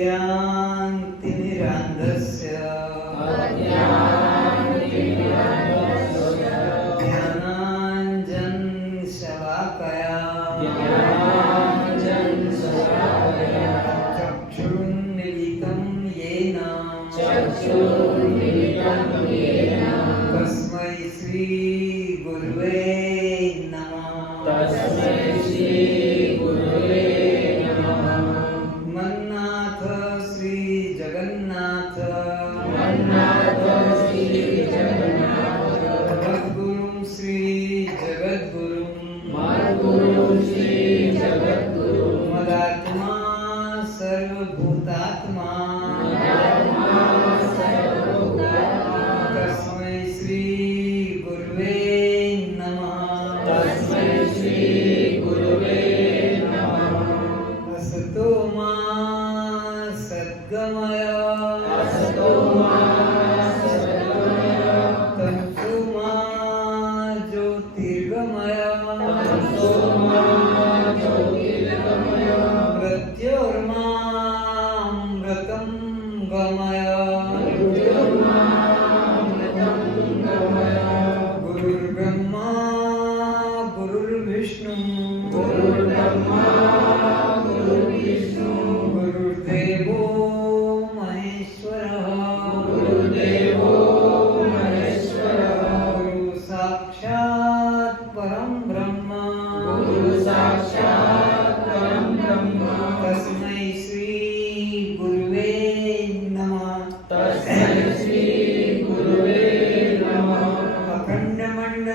अज्ञानतिमिरान्धस्य ज्ञानाञ्जनशलाकया चक्षुरुन्मीलितं येन तस्मै श्रीगुरुवे नमः। मन्नाथ श्री जगन्नाथ मद्गुरुं श्री जगद्गुरुं मदात्मा सर्वभूतात्मा तस्मै श्री गुरुवे नमः। असतो मा सद्गमय तमसो मा ज्योतिर्गमय मृत्योर्मामृतं गमय गुरुर्ब्रह्मा गुरुर्विष्णु गुरुर्देवो महेश्वरः गुरु साक्षात् परं ब्रह्म तस्मै श्री गुरुवे नमः।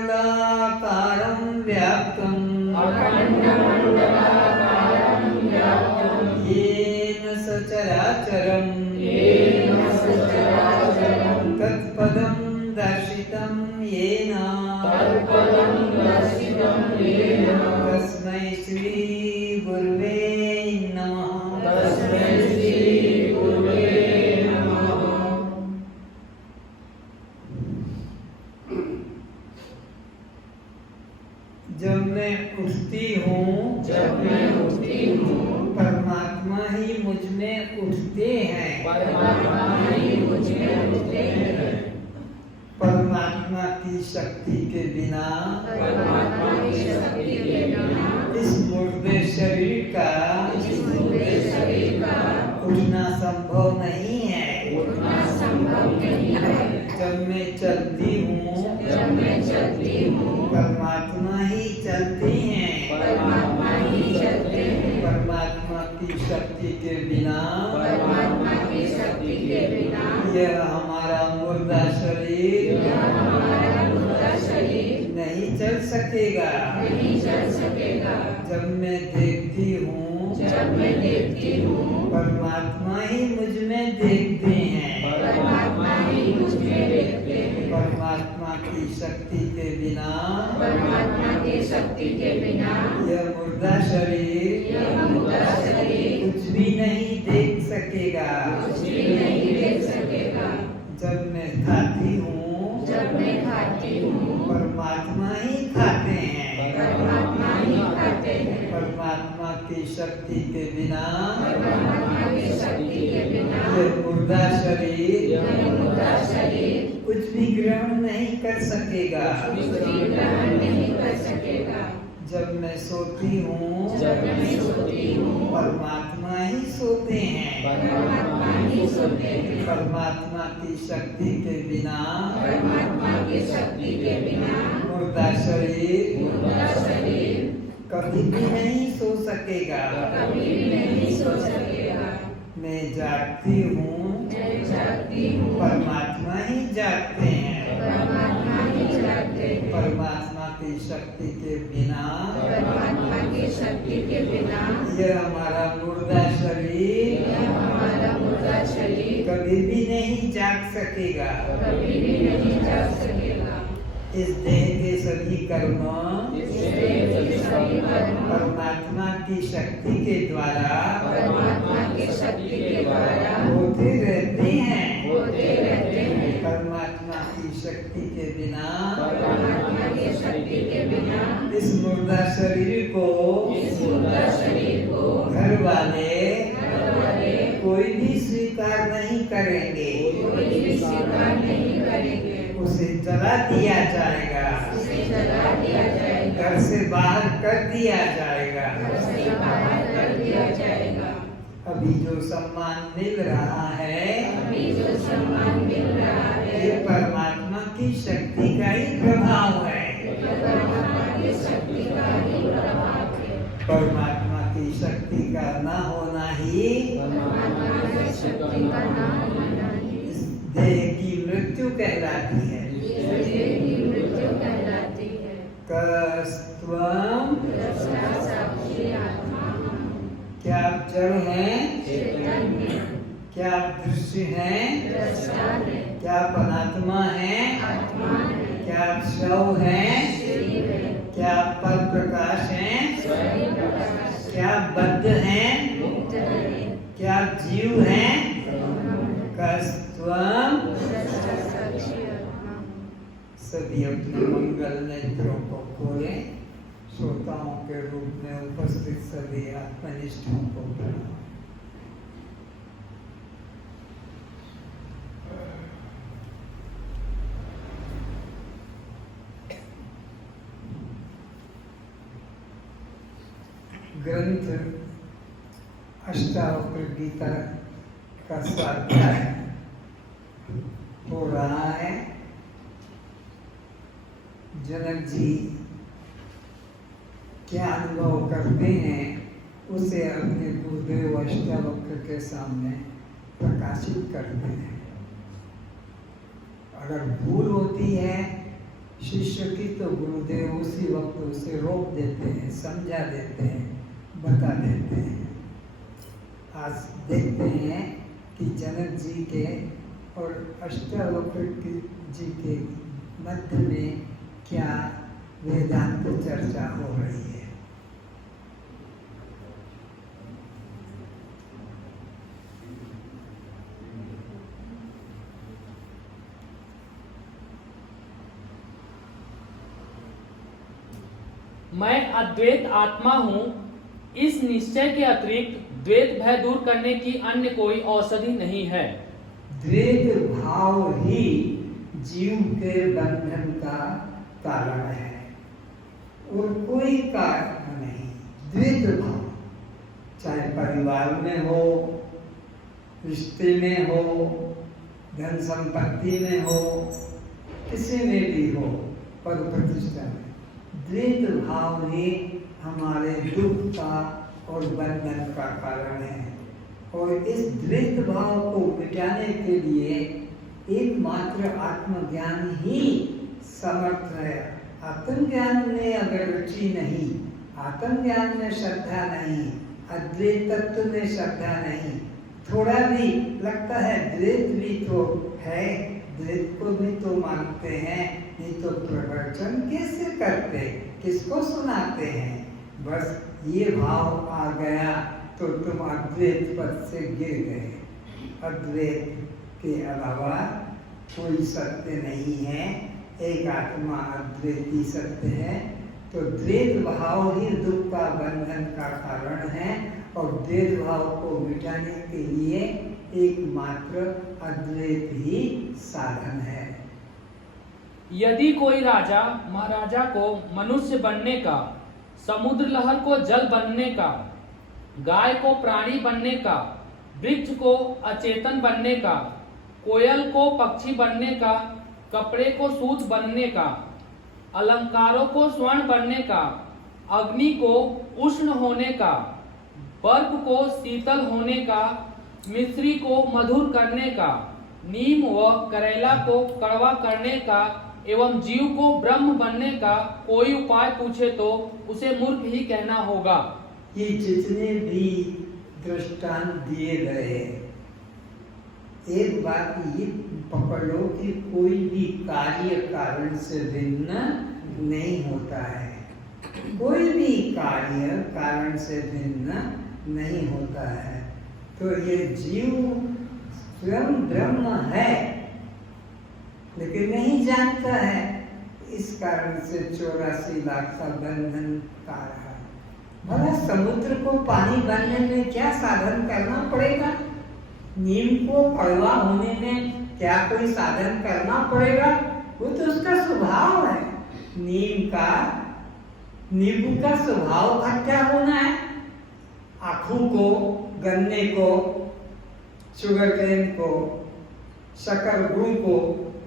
अखण्डमण्डलाकारं व्याप्तं येन सचराचरं तत्पदं दर्शितं येन तस्मै श्री गुरुवे नमः। जब मैं उठती हूँ परमात्मा ही मुझ में उठते हैं। परमात्मा की शक्ति के बिना इस मुर्दे शरीर का उठना संभव नहीं है। जब मैं चलती हूँ परमात्मा ही चलते हैं। परमात्मा की शक्ति के बिना यह हमारा मुर्दा शरीर नहीं चल सकेगा। जब मैं देखती हूँ परमात्मा ही मुझ में देखते हैं। परमात्मा की शक्ति के बिना यह मुर्दा शरीर कुछ भी नहीं देख सकेगा। जब मैं खाती हूँ परमात्मा ही खाते हैं। परमात्मा की शक्ति के बिना यह मुर्दा शरीर कुछ भी ग्रहण नहीं कर सकेगा। जब मैं सोती हूँ परमात्मा ही सोते हैं। परमात्मा की शक्ति के बिना मुर्दा शरीर कभी भी नहीं सो सकेगा। मैं जागती हूँ परमात्मा ही जागते हैं। परमात्मा की शक्ति के बिना यह हमारा मुर्दा शरीर कभी भी नहीं जाग सकेगा। इस देह के सभी कर्म परमात्मा की शक्ति के द्वारा होते रहते हैं। परमात्मा की शक्ति के बिना इस मुर्दा शरीर को घर वाले कोई भी स्वीकार नहीं करेंगे, उसे जला दिया जाएगा, घर से बाहर कर दिया जाएगा। अभी जो सम्मान मिल रहा है, ये परमात्मा की शक्ति का ही प्रभाव है। परमात्मा की शक्ति का न होना ही इस देह की मृत्यु कहलाती है। कस्त्वम, क्या आप जड़ हैं? क्या आप दृश्य हैं? क्या आप अनात्मा हैं? क्या आप शव हैं? क्या आप पर प्रकाश हैं? क्या आप बद्ध हैं? क्या आप जीव हैं? कस्त्वम। सभी अपने मंगल नेत्रों को खोलें। श्रोताओं के रूप में उपस्थित सभी आत्मनिष्ठों को प्रणाम। ग्रंथ अष्टावक्र गीता का स्वाध्याय हो रहा है। जनक जी क्या अनुभव करते हैं उसे अपने गुरुदेव अष्टावक्र के सामने प्रकाशित करते हैं। अगर भूल होती है शिष्य की तो गुरुदेव उसी वक्त उसे रोक देते हैं, समझा देते हैं, बता देते हैं। आज देखते हैं कि जनक जी के और अष्टावक्र जी के मध्य में क्या वेदांत चर्चा हो रही है। मैं अद्वैत आत्मा हूँ, इस निश्चय के अतिरिक्त द्वैत भय दूर करने की अन्य कोई औषधि नहीं है। द्वैत भाव ही जीव के बंधन का कारण है और कोई कारण नहीं। द्वैत भाव चाहे परिवार में हो, रिश्ते में हो, धन संपत्ति में हो, किसी में भी हो, पद प्रतिष्ठा में, द्वैत भाव ही हमारे दुख का और बंधन का कारण है। और इस द्वैत भाव को मिटाने के लिए एकमात्र आत्मज्ञान ही समर्थ है। आत्मज्ञान में अगर रुचि नहीं, आत्मज्ञान में श्रद्धा नहीं, अद्वैत तत्व में श्रद्धा नहीं, थोड़ा भी लगता है द्वैत भी तो है, द्वैत को भी तो मानते हैं, नहीं तो प्रवचन कैसे करते, किसको सुनाते हैं। बस ये भाव आ गया तो तुम अद्वैत पद से गिर गए। अद्वैत के अलावा कोई सत्य नहीं है, एक आत्मा अद्वैती सत्य है। तो द्वैत भाव ही दुख का बंधन का कारण है और द्वैत भाव को मिटाने के लिए एकमात्र अद्वैत ही साधन है। यदि कोई राजा महाराजा को मनुष्य बनने का, समुद्र लहर को जल बनने का, गाय को प्राणी बनने का, वृक्ष को अचेतन बनने का, कोयल को पक्षी बनने का, कपड़े को सूत बनने का, अलंकारों को स्वर्ण बनने का, अग्नि को उष्ण होने का, बर्फ को शीतल होने का, मिश्री को मधुर करने का, नीम व करेला को कड़वा करने का एवं जीव को ब्रह्म बनने का कोई उपाय पूछे तो उसे मूर्ख ही कहना होगा। ये जितने भी दृष्टांत दिए गए, एक बात ये पकड़ लो कि कोई भी कार्य कारण से भिन्न नहीं होता है। कोई भी कार्य कारण से भिन्न नहीं होता है। तो ये जीव स्वयं ब्रह्म है लेकिन नहीं जानता है, इस कारण से 84 लाख का बंधन का रहा। भला समुद्र को पानी बनने में क्या साधन करना पड़ेगा? नीम को कड़वा होने में क्या कोई साधन करना पड़ेगा? वो तो उसका स्वभाव है। नींबू का स्वभाव खट्टा होना है। आखू को, गन्ने को, शुगर केन को, शक्कर गुड़ को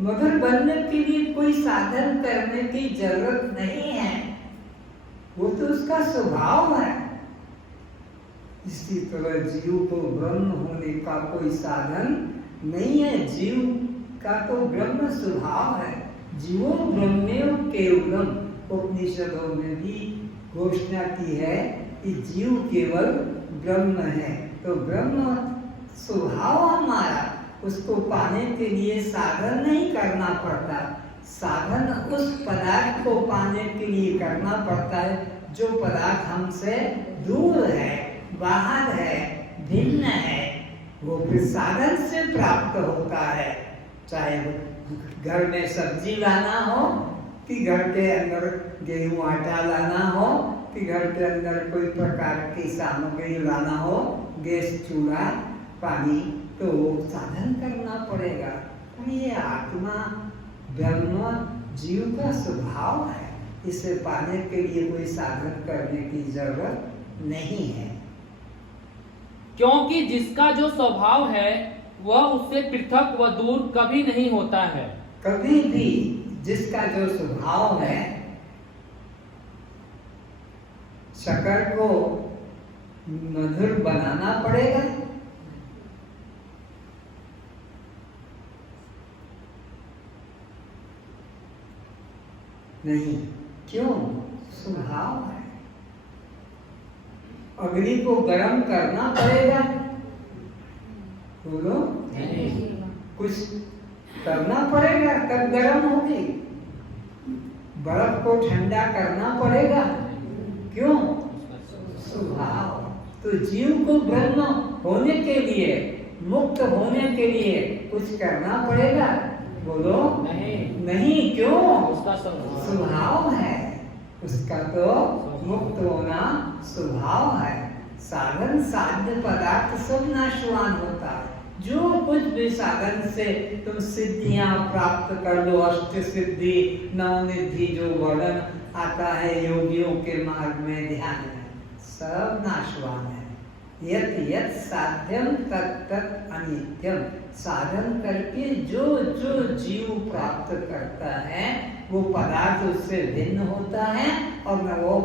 मधुर बनने के लिए कोई साधन करने की जरूरत नहीं है। वो तो उसका स्वभाव है। इसी तरह जीव को ब्रह्म होने का कोई साधन नहीं है। जीव का तो ब्रह्म स्वभाव है। जीवो ब्रह्मेव केवलम, उपनिषदों में भी घोषणा की है कि जीव केवल ब्रह्म है। तो ब्रह्म स्वभाव हमारा, उसको पाने के लिए साधन नहीं करना पड़ता। साधन उस पदार्थ को पाने के लिए करना पड़ता है जो पदार्थ हमसे दूर है, बाहर है, भिन्न है। वो फिर साधन से प्राप्त होता है। चाहे वो घर में सब्जी लाना हो, कि घर के अंदर गेहूं आटा लाना हो, कि घर के अंदर कोई प्रकार की सामग्री लाना हो, गैस चूल्हा पानी, तो साधन करना पड़ेगा। तो ये आत्मा ब्रह्म जीव का स्वभाव है। इसे पाने के लिए कोई साधन करने की जरूरत नहीं है। क्योंकि जिसका जो स्वभाव है वह उससे पृथक व दूर कभी नहीं होता है। कभी भी जिसका जो स्वभाव है, शक्कर को मधुर बनाना पड़ेगा। नहीं, क्यों? स्वभाव है। अग्नि को गर्म करना पड़ेगा? बोलो, कुछ करना पड़ेगा तब गर्म होगी। बर्फ को ठंडा करना पड़ेगा, क्यों? स्वभाव। तो जीव को ब्रह्म होने के लिए, मुक्त होने के लिए कुछ करना पड़ेगा? बोलो, नहीं, क्यों? उसका स्वभाव है उसका, तो मुक्त होना स्वभाव है। साधन साध्य पदार्थ सब नाशवान होता है। जो कुछ भी साधन से तुम सिद्धियां प्राप्त कर लो, अष्ट सिद्धि नवनिधि जो वर्णन आता है योगियों के मार्ग में, ध्यान में, सब नाशवान है। यत यत साध्यम तत् तत् अनित्यम। साधन करके जो जो जीव प्राप्त करता है वो पदार्थ उससे भिन्न होता है और न वो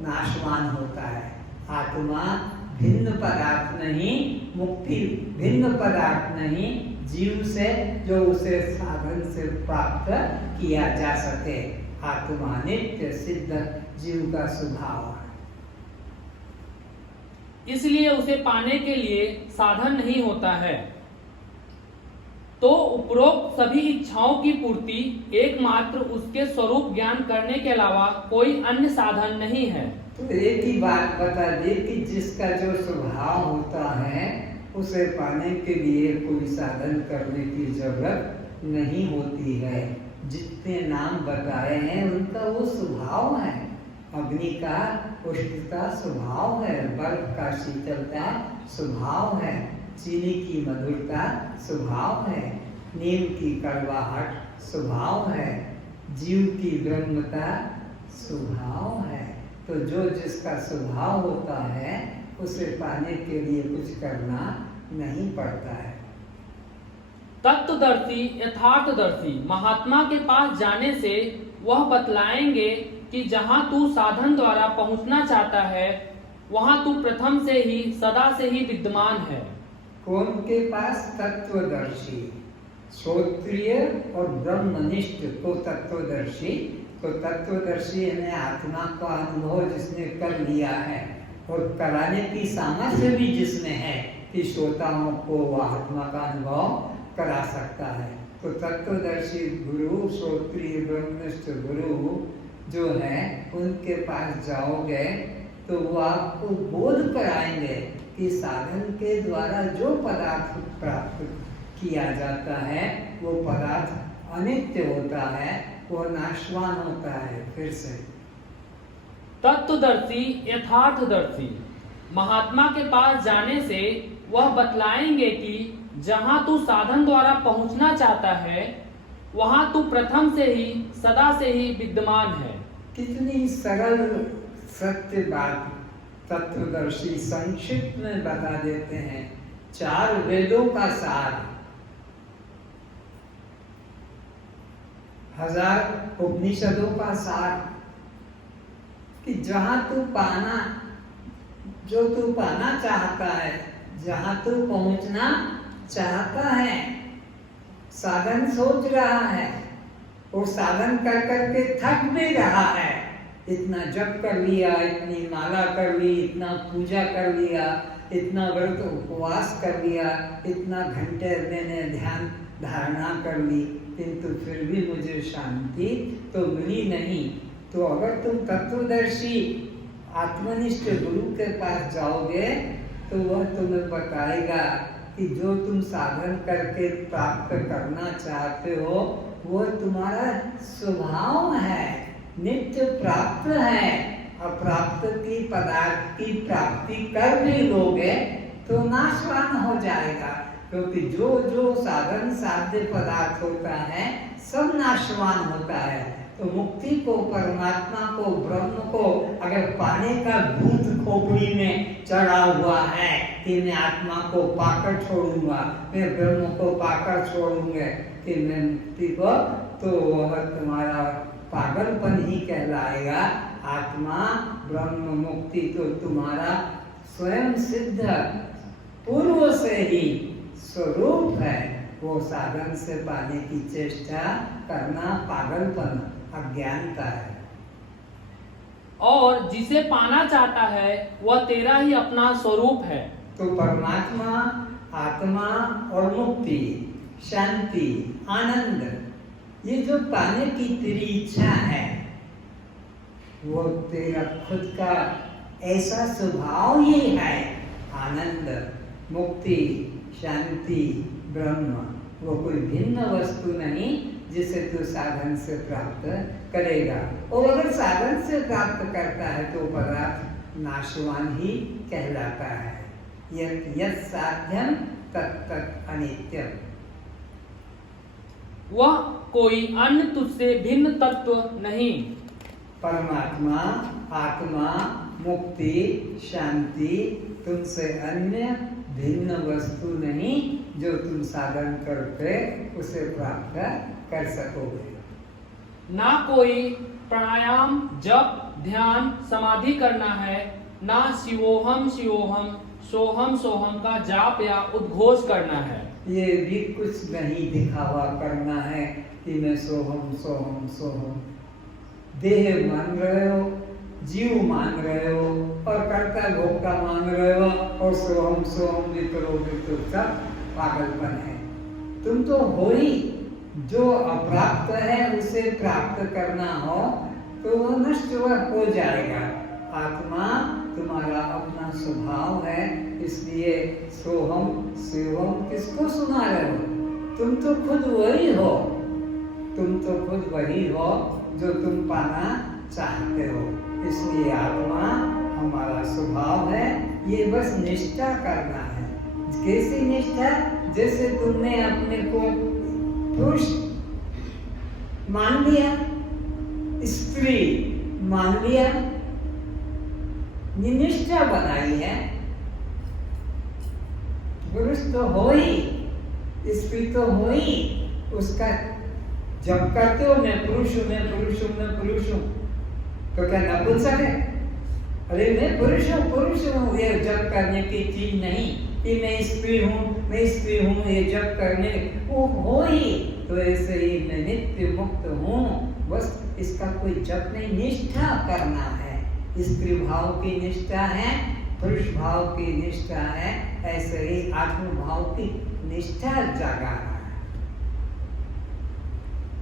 नाशवान होता है। आत्मा भिन्न पदार्थ नहीं, मुक्ति भिन्न पदार्थ नहीं, जीव से जो उसे साधन से प्राप्त किया जा सके। आत्मा नित्य सिद्ध जीव का स्वभाव है। इसलिए उसे पाने के लिए साधन नहीं होता है। तो उपरोक्त सभी इच्छाओं की पूर्ति एकमात्र उसके स्वरूप ज्ञान करने के अलावा कोई अन्य साधन नहीं है। तो एक ही बात बता दी कि जिसका जो स्वभाव होता है उसे पाने के लिए कोई साधन करने की जरूरत नहीं होती है। जितने नाम बताए हैं उनका वो स्वभाव है। अग्नि का उष्णता स्वभाव है, बर्फ का शीतलता स्वभाव है, चीनी की मधुरता स्वभाव है, नीम की कड़वाहट स्वभाव है, जीव की ब्रह्मता स्वभाव है। तो जो जिसका स्वभाव होता है उसे पाने के लिए कुछ करना नहीं पड़ता है। तत्वदर्शी यथार्थदर्शी महात्मा के पास जाने से वह बतलाएंगे कि जहाँ तू साधन द्वारा पहुँचना चाहता है वहाँ तू प्रथम से ही सदा से ही विद्यमान है। कौन के पास? तत्वदर्शी। श्रोत्रिय और ब्रह्मनिष्ठ को तत्वदर्शी। तो तत्वदर्शी यानी आत्मा का अनुभव जिसने कर लिया है और कराने की सामर्थ्य भी जिसमें है कि श्रोताओं को वह आत्मा का अनुभव करा सकता है। तो तत्वदर्शी गुरु, श्रोत्रिय ब्रह्मनिष्ठ गुरु जो है उनके पास जाओगे तो वो आपको बोध कराएंगे कि साधन के द्वारा जो पदार्थ प्राप्त किया जाता है वो पदार्थ अनित्य होता है, वो नाशवान होता है। फिर से तत्वदर्शी यथार्थदर्शी महात्मा के पास जाने से वह बतलाएंगे कि जहां तू साधन द्वारा पहुंचना चाहता है वहां तू प्रथम से ही सदा से ही विद्यमान है। कितनी सरल सत्य बात तत्वदर्शी संक्षिप्त में बता देते हैं। 4 वेदों का सार, 1000 उपनिषदों का सार, कि जहां तू पाना, जो तू पाना चाहता है, जहां तू पहुंचना चाहता है, साधन सोच रहा है, वो साधन कर करके थक भी रहा है। इतना जप कर लिया, इतनी माला कर ली, इतना पूजा कर लिया, इतना व्रत उपवास कर लिया, इतना घंटे मैंने ध्यान धारणा कर ली, किंतु फिर भी मुझे शांति तो मिली नहीं। तो अगर तुम तत्वदर्शी आत्मनिष्ठ गुरु के पास जाओगे तो वह तुम्हें बताएगा कि जो तुम साधन करके प्राप्त करना चाहते हो वो तुम्हारा स्वभाव है, नित्य प्राप्त है। अप्राप्त की पदार्थ की प्राप्ति कर भी लोगे तो नाशवान हो जाएगा, क्योंकि जो जो साधन साध्य पदार्थ होता है सब नाशवान होता है। तो मुक्ति को, परमात्मा को, ब्रह्म को अगर पाने का भूत खोपड़ी में चढ़ा हुआ है कि मैं आत्मा को पाकर छोड़ूंगा, मैं ब्रह्म को पाकर छोड़ूंगा, कि मैं मुक्ति को, तो वह तुम्हारा पागलपन ही कहलाएगा। आत्मा ब्रह्म मुक्ति तो तुम्हारा स्वयं सिद्ध पूर्व से ही स्वरूप है। वो साधन से पाने की चेष्टा करना पागलपन, अज्ञानता है। और जिसे पाना चाहता है वह तेरा ही अपना स्वरूप है। तो परमात्मा, आत्मा और मुक्ति, शांति, आनंद, ये जो पाने की तेरी इच्छा है वो तेरा खुद का ऐसा स्वभाव ही है। आनंद, मुक्ति, शांति, ब्रह्म, वो कोई भिन्न वस्तु नहीं जिसे तू साधन से प्राप्त करेगा। और अगर साधन से प्राप्त करता है तो पदार्थ नाशवान ही कहलाता है। यत् साध्यम तत् अनित्यम। वह कोई अन्य तुझसे भिन्न तत्व नहीं। परमात्मा, आत्मा, मुक्ति, शांति तुमसे अन्य भिन्न वस्तु नहीं जो तुम साधन करके उसे प्राप्त कर सकोगे। ना कोई प्राणायाम, जप, ध्यान, समाधि करना है, ना शिवोहम शिवोहम सोहम सोहम का जाप या उद्घोष करना है। ये भी कुछ नहीं दिखावा करना है कि मैं सोहम सोहम सोहम। देह मान रहे हो, जीव मान रहे हो और कर्ता भोक्ता मान रहे हो और सोहम सोहम भी करोगे तो सब पागलपन है। तुम तो हो ही, जो अप्राप्त है उसे प्राप्त करना हो तो वह नष्ट हो जाएगा। आत्मा तुम्हारा अपना स्वभाव है, इसलिए सोहम शिवम किसको सुना रहे हो? तुम तो खुद वही हो, तुम तो खुद वही हो जो तुम पाना चाहते हो। इसलिए आत्मा हमारा स्वभाव है, ये बस निष्ठा करना है। कैसी निष्ठा? जैसे तुमने अपने को पुरुष मान लिया, स्त्री मान लिया, निष्ठा बनाई है। पुरुष तो हो ही, स्त्री तो हो ही, उसका जब करते हो मैं पुरुष हूं, मैं पुरुष हूं, मैं पुरुष हूं, तो क्या नपुंसक है? अरे मैं पुरुष हूँ, ये जब करने की चीज नहीं कि मैं स्त्री हूँ, मैं स्त्री हूँ, ये जब करने वो हो ही। तो ऐसे ही मैं नित्य मुक्त हूँ, बस इसका कोई जप नहीं, निष्ठा करना है। स्त्री भाव की निष्ठा है, पुरुष भाव की निष्ठा है, ऐसे ही आत्म भाव की निष्ठा जगाना है।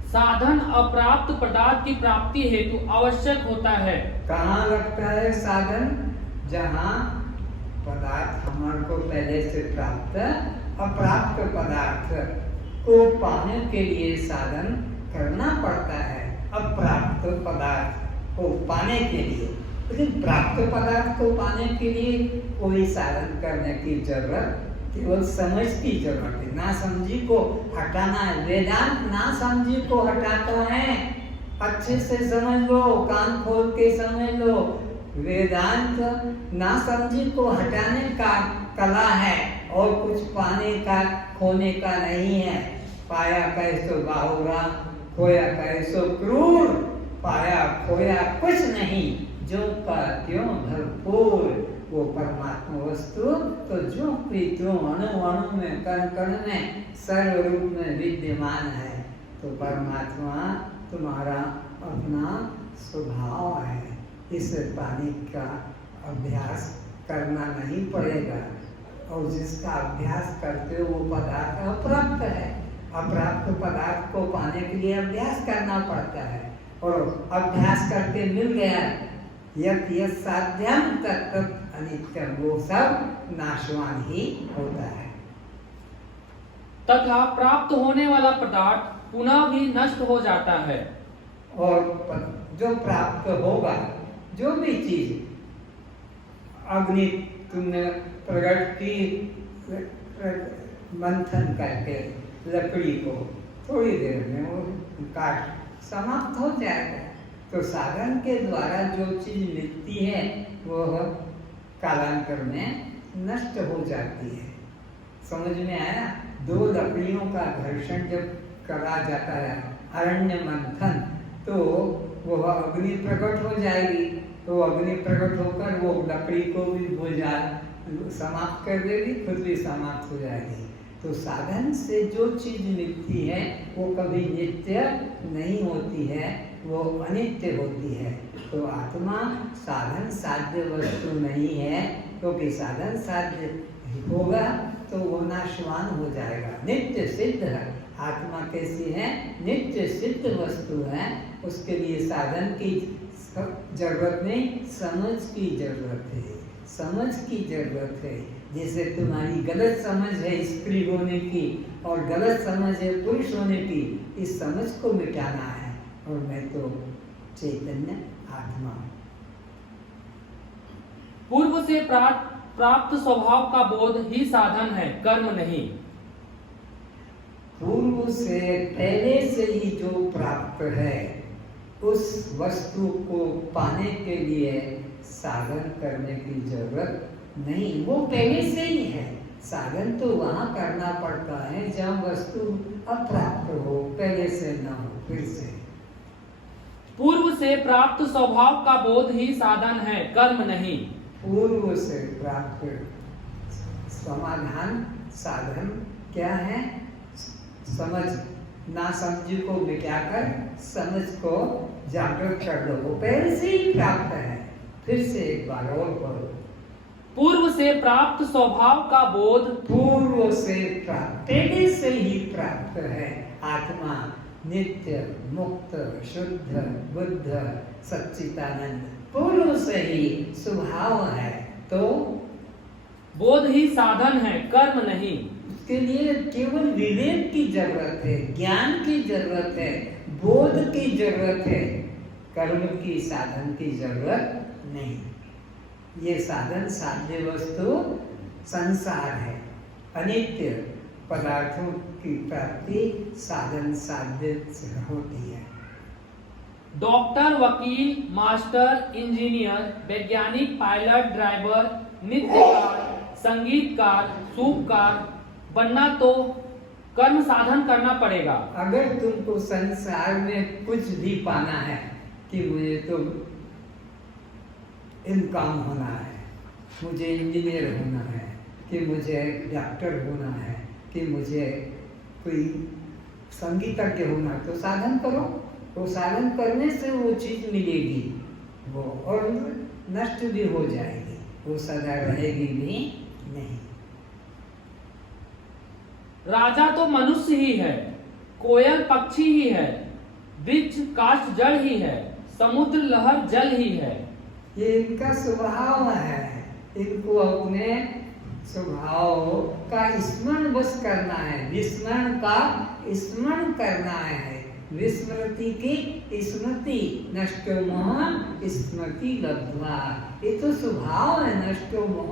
साधन अप्राप्त पदार्थ की प्राप्ति हेतु आवश्यक होता है। कहाँ लगता है साधन? जहाँ पदार्थ हमारे को पहले से प्राप्त, अप्राप्त पदार्थ को पाने के लिए साधन करना पड़ता है। अप्राप्त पदार्थ को पाने के लिए, लेकिन प्राप्त पदार्थ को पाने के लिए कोई साधन करने की जरूरत केवल समझ की जरूरत है, ना समझी को हटाना है। वेदांत ना समझी को हटाता है। अच्छे से समझ लो, कान खोल के समझ लो। वेदांत ना समझी को हटाने का कला है और कुछ पाने का खोने का नहीं है। पाया कैसो बाहुरा, खोया कैसो क्रूर, पाया खोया कुछ नहीं, जो का त्यों भरपूर। वो परमात्मा वस्तु तो जो की त्यों अणु अणु में, कण कण में, सर्व रूप में विद्यमान है। तो परमात्मा तुम्हारा अपना स्वभाव है। इसे पाने का अभ्यास करना नहीं पड़ेगा, और जिसका अभ्यास करते हो वो पदार्थ अप्राप्त है। अप्राप्त पदार्थ को पाने के लिए अभ्यास करना पड़ता है, और अभ्यास करके मिल गया यत् यत् साध्यम तत् तत् अनित्यम, वो सब नाशवान ही होता है। तथा प्राप्त होने वाला पदार्थ पुनः भी नष्ट हो जाता है। और जो प्राप्त होगा, जो भी चीज, अग्नि तुमने प्रकट की मंथन करके लकड़ी को, थोड़ी देर में वो काट समाप्त हो जाएगा। तो साधन के द्वारा जो चीज मिलती है वो कालांतर में नष्ट हो जाती है। समझ में आया? दो लकड़ियों का घर्षण जब करा जाता है, अरण्य मंथन, तो वो अग्नि प्रकट हो जाएगी। तो अग्नि प्रकट होकर वो लकड़ी को भी बुझा समाप्त कर देगी, खुद भी समाप्त हो जाएगी। तो साधन से जो चीज मिलती है वो कभी नित्य नहीं होती है, वो अनित्य होती है। तो आत्मा साधन साध्य वस्तु नहीं है, क्योंकि साधन साध्य होगा तो वो नाशवान हो जाएगा। नित्य सिद्ध है आत्मा। कैसी है? नित्य सिद्ध वस्तु है। उसके लिए साधन की जरूरत नहीं, समझ की जरूरत है। समझ की जरूरत है। जैसे तुम्हारी गलत समझ है स्त्री होने की और गलत समझ है पुरुष होने की, इस समझ को मिटाना है। और मैं तो चैतन्य आत्मा। पूर्व से प्राप्त स्वभाव का बोध ही साधन है, कर्म नहीं। पूर्व से, पहले से ही जो प्राप्त है, उस वस्तु को पाने के लिए साधन करने की जरूरत नहीं, वो पहले से ही है। साधन तो वहां करना पड़ता है जहाँ वस्तु अप्राप्त हो, पहले से न हो। फिर से पूर्व से प्राप्त स्वभाव का बोध ही साधन है, कर्म नहीं। पूर्व से प्राप्त समाधान, साधन क्या है? समझ, ना समझ को मिटाकर समझ को जागृत कर दो, वो पहले से ही प्राप्त है। फिर से एक बार और पढ़ो। पूर्व से प्राप्त स्वभाव का बोध, पूर्व से प्राप्त, पहले से ही प्राप्त है। आत्मा नित्य, मुक्त, शुद्ध, बुद्ध, सच्चिदानंद, पूर्व से ही स्वभाव है। तो बोध ही साधन है, कर्म नहीं। उसके लिए केवल विवेक की जरूरत है, ज्ञान की जरूरत है, बोध की जरूरत है, कर्म की, साधन की जरूरत नहीं। ये साधन साध्य वस्तु संसार है। अनित्य पदार्थों की प्राप्ति साधन साध्य से होती है। डॉक्टर, वकील, मास्टर, इंजीनियर, वैज्ञानिक, पायलट, ड्राइवर, नृत्यकार, संगीतकार, सूपकार बनना तो कर्म साधन करना पड़ेगा। अगर तुमको संसार में कुछ भी पाना है कि मुझे तो इनकम होना है, मुझे इंजीनियर होना है, कि मुझे डॉक्टर होना है, कि मुझे कोई संगीतज्ञ होना है, तो साधन करो। तो साधन करने से वो चीज मिलेगी, वो और नष्ट भी हो जाएगी, वो सदा रहेगी भी नहीं। राजा तो मनुष्य ही है, कोयल पक्षी ही है, वृक्ष काष्ठ जड़ ही है, समुद्र लहर जल ही है। ये इनका स्वभाव है। इनको अपने स्वभाव का स्मरण बस करना है, विस्मरण का स्मरण करना है। विस्मृति की स्मृति, नष्टो मोह स्मृति लब्ध्वा। ये तो स्वभाव है नष्टो मोह।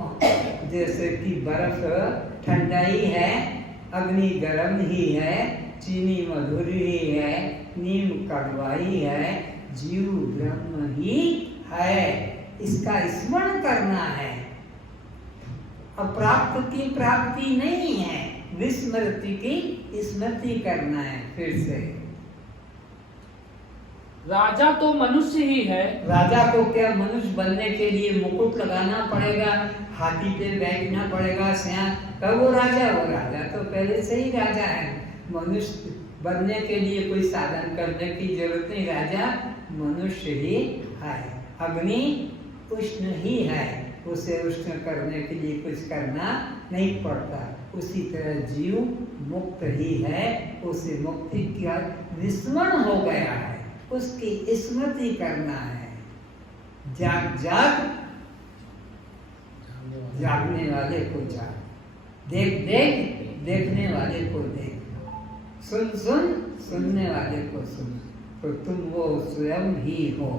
जैसे कि बर्फ ठंडा ही है, अग्नि गर्म ही है, चीनी मधुर ही है, नीम कड़वा ही है, जीव ब्रह्म ही है। इसका स्मरण करना है। अप्राप्त की प्राप्ति नहीं है, विस्मृति की स्मृति करना है। फिर से राजा तो मनुष्य ही है। राजा को क्या मनुष्य बनने के लिए मुकुट लगाना पड़ेगा, हाथी पे बैठना पड़ेगा, सिंह तब वो राजा हो? राजा तो पहले से ही राजा है। मनुष्य बनने के लिए कोई साधन करने की जरूरत नहीं, राजा मनुष्य ही है। अग्नि उष्ण ही है, उसे उष्ण करने के लिए कुछ करना नहीं पड़ता। उसी तरह जीव मुक्त ही है, उसे मुक्ति का विस्मरण हो गया है, उसकी स्मृति करना है। जाग जाग जागने वाले को जाग, देख देख देखने वाले को देख, सुन सुन सुनने वाले को सुन। तो तुम वो स्वयं ही हो।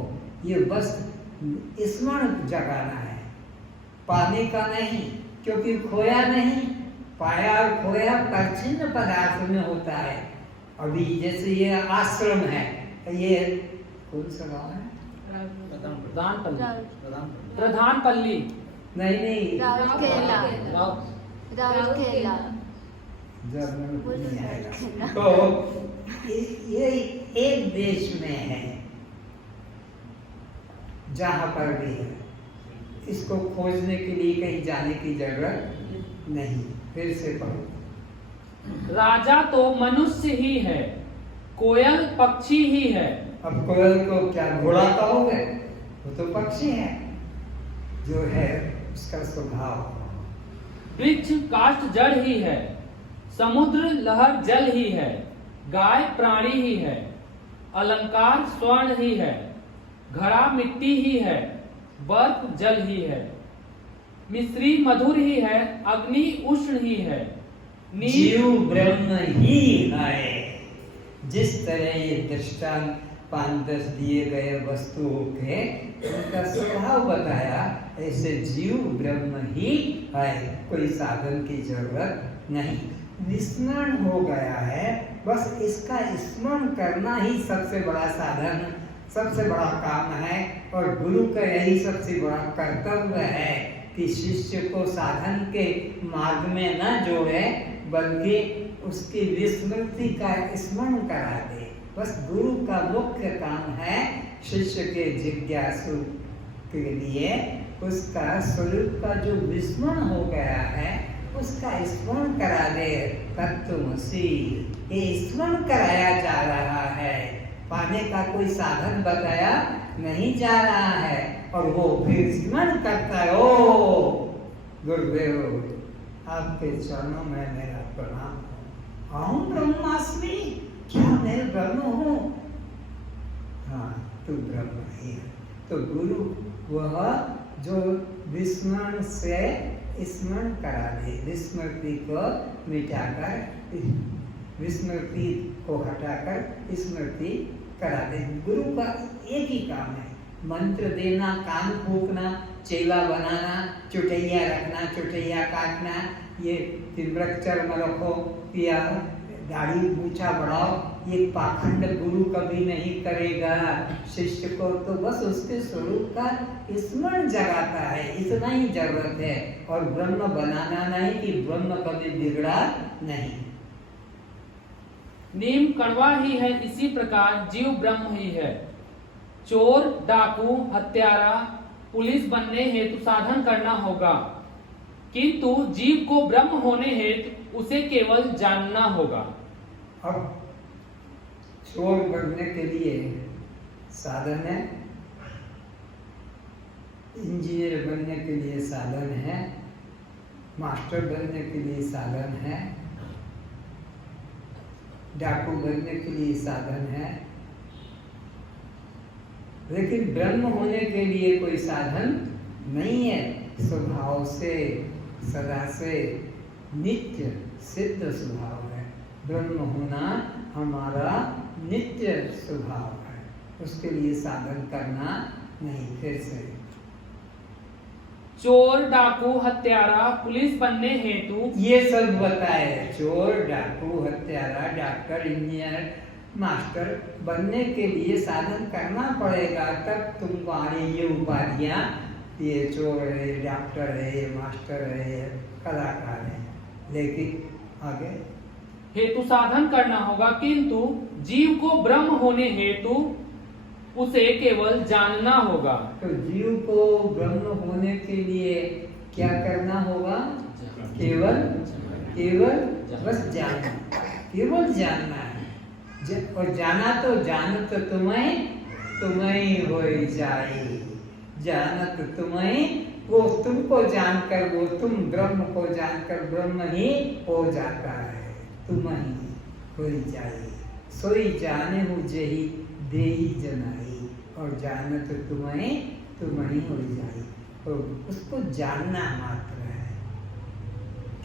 ये बस स्मरण जगाना है, पाने का नहीं, क्योंकि खोया नहीं। पाया और खोया परछिन्न पदार्थ में होता है। अभी जैसे ये आश्रम है, ये कौन सा गाँव है? प्रधानपल्ली नहीं नहीं, राउरकेला। जर्मन को नहीं आएगा। तो ये एक देश में है, जहाँ पर भी है। इसको खोजने के लिए कहीं जाने की जरूरत नहीं। फिर से पढ़ो। राजा तो मनुष्य ही है, कोयल पक्षी ही है। अब कोयल को क्या घोड़ा कहोगे? वो तो पक्षी है, जो है उसका स्वभाव। वृक्ष काष्ठ जड़ ही है, समुद्र लहर जल ही है, गाय प्राणी ही है, अलंकार स्वर्ण ही है, घड़ा मिट्टी ही है, बर्फ जल ही है, मिश्री मधुर ही है, अग्नि उष्ण ही है, जीव ब्रह्म ही है। जिस तरह ये दृष्टांत 5-10 दिए गए वस्तुओं के उनका स्वभाव बताया, ऐसे जीव ब्रह्म ही है, कोई साधन की जरूरत नहीं। विस्मरण हो गया है, बस इसका स्मरण करना ही सबसे बड़ा साधन, सबसे बड़ा काम है। और गुरु का यही सबसे बड़ा कर्तव्य है कि शिष्य को साधन के मार्ग में न जोड़े, बल्कि उसकी विस्मृति का स्मरण करा दे। बस गुरु का मुख्य काम है शिष्य के जिज्ञासु के लिए उसका स्वरूप का जो विस्मरण हो गया है उसका स्मरण करा दे। तत्वमसि ये स्मरण कराया जा रहा है, पाने का कोई साधन बताया नहीं जा रहा है। और वो फिर स्मरण करता है, ओ गुरुदेव आपके चरणों में मेरा प्रणाम हो, अहम ब्रह्मास्मि, क्या मैं ब्रह्म हूँ? हाँ तू ब्रह्म ही है। तो गुरु वह जो विस्मरण से स्मरण करा दे, विस्मृति को मिटाकर, विस्मृति को हटाकर स्मृति करा दे। गुरु का एक ही काम है, मंत्र देना, कान फूकना, चेला बनाना, चुटैया रखना, चुटैया काटना, ये तिम्रक चर्म रखो या दाढ़ी मूछा बढ़ाओ, ये पाखंड गुरु कभी नहीं करेगा। शिष्य को तो बस उसके स्वरूप का स्मरण जगाता है, इतना ही जरूरत है। और ब्रह्म बनाना नहीं कि ब्रह्म कभी बिगड़ा नहीं। नीम कड़वा ही है, इसी प्रकार जीव ब्रह्म ही है। चोर, डाकू, हत्यारा, पुलिस बनने हेतु साधन करना होगा, किंतु जीव को ब्रह्म होने हेतु उसे केवल जानना होगा। अब चोर बनने के लिए साधन है, इंजीनियर बनने के लिए साधन है, मास्टर बनने के लिए साधन है, डाकू बनने के लिए साधन है, लेकिन ब्रह्म होने के लिए कोई साधन नहीं है। स्वभाव से, सदा से नित्य सिद्ध स्वभाव है। ब्रह्म होना हमारा नित्य स्वभाव है, उसके लिए साधन करना नहीं। फिर से चोर, डाकू, हत्यारा पुलिस बनने हेतु ये सब बताए। चोर, डाकू, हत्यारा, डॉक्टर, इंजीनियर, मास्टर बनने के लिए साधन करना पड़ेगा, तब तुम्हारी ये उपाधियां, ये चोर है, डॉक्टर है, ये मास्टर है, ये कलाकार है। लेकिन आगे हेतु साधन करना होगा, किंतु जीव को ब्रह्म होने हेतु उसे केवल जानना होगा। तो जीव को ब्रह्म होने के लिए क्या करना होगा? केवल केवल बस जानना, केवल जानना है। और जाना तो जानत तुम्हें हो जाए, जानत तुम्हें, वो तुमको जानकर, वो तुम ब्रह्म को जानकर ब्रह्म ही हो जाता है, तुम ही हो जाए। सोई जाने हो जही देही जनाई, और जानत तुम्हें हो जाए। तो उसको जानना मात्र है।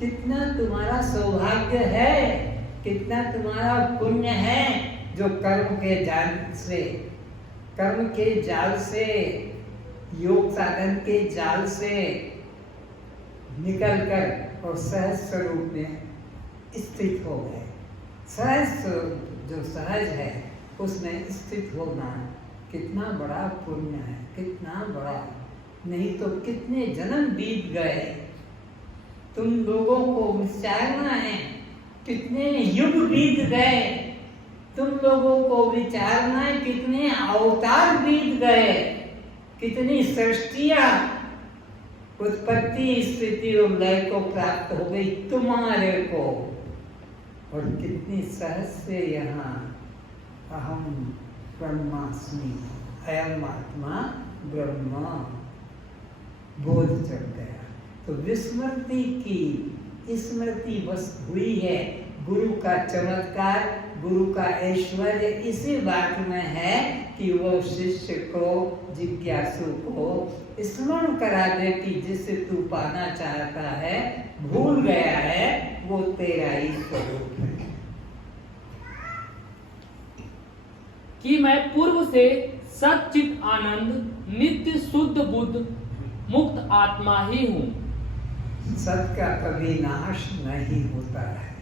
कितना तुम्हारा सौभाग्य है, कितना तुम्हारा पुण्य है, जो कर्म के जाल से, योग साधन के जाल से निकलकर और सहज स्वरूप में स्थित हो गए। सहज जो सहज है उसमें स्थित होना कितना बड़ा पुण्य है, कितना बड़ा। नहीं तो कितने जन्म बीत गए, तुम लोगों को विचारना है, कितने युग बीत गए, तुम लोगों को विचारना है, कितने अवतार बीत गए, कितनी सृष्टियां, उत्पत्ति, स्थिति और लय को प्राप्त हो गई तुम्हारे को, और कितनी सहज से यहाँ अहम ब्रह्मास्मि, अयम आत्मा ब्रह्म बोध चल गया। तो विस्मृति की स्मृति बस हुई है। गुरु का चमत्कार, गुरु का ऐश्वर्य इसी बात में है कि वो शिष्य को, जिज्ञासु को स्मरण करा दे कि जिसे तू पाना चाहता है, भूल गया है, वो तेरा ही स्वरूप है। कि मैं पूर्व से सच्चित आनंद नित्य शुद्ध बुद्ध मुक्त आत्मा ही हूँ। सत का कभी नाश नहीं होता है।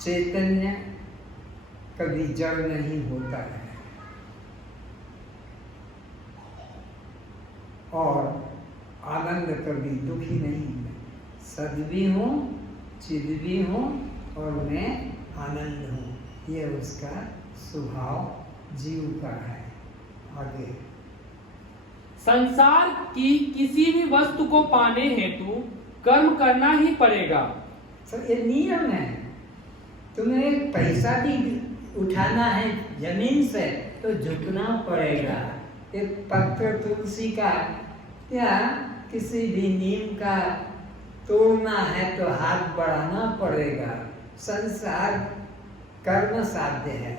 चैतन्य कभी जड़ नहीं होता है, और आनंद कभी दुखी नहीं है। सद भी हूँ, चिद भी हूँ, और मैं आनंद हूँ। ये उसका स्वभाव जीव का है। आगे संसार की किसी भी वस्तु को पाने हेतु कर्म करना ही पड़ेगा। तो ये नियम है। तुम्हें पैसा भी उठाना है जमीन से तो झुकना पड़ेगा। एक पत्र तुलसी का या किसी भी नीम का तोड़ना है तो हाथ बढ़ाना पड़ेगा। संसार कर्म साध्य है,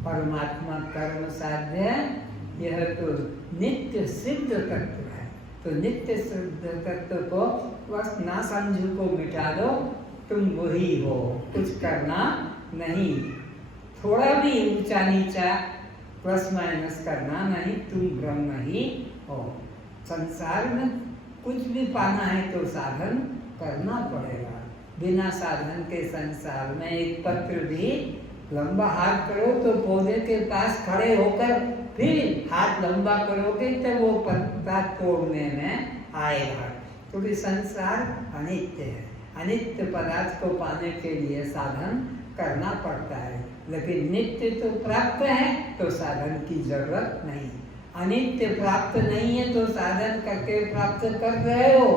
परमात्मा कर्म साध्य है। यह तो नित्य सिद्ध तत्व है। तो नित्य सिद्ध तत्व को बस ना समझो को मिटा दो, तुम वही हो, कुछ करना नहीं। थोड़ा भी ऊंचा नीचा प्लस माइनस करना नहीं, तुम ब्रह्म ही हो। संसार में कुछ भी पाना है तो साधन करना पड़ेगा। बिना साधन के संसार में एक पत्र भी लंबा हाथ करो तो पौधे के पास खड़े होकर फिर हाथ लंबा करोगे तो वो पत्ता तोड़ने में आएगा। क्योंकि संसार अनित्य है। अनित्य पदार्थ को पाने के लिए साधन करना पड़ता है, लेकिन नित्य तो प्राप्त है तो साधन की जरूरत नहीं। अनित्य प्राप्त नहीं है तो साधन करके प्राप्त कर रहे हो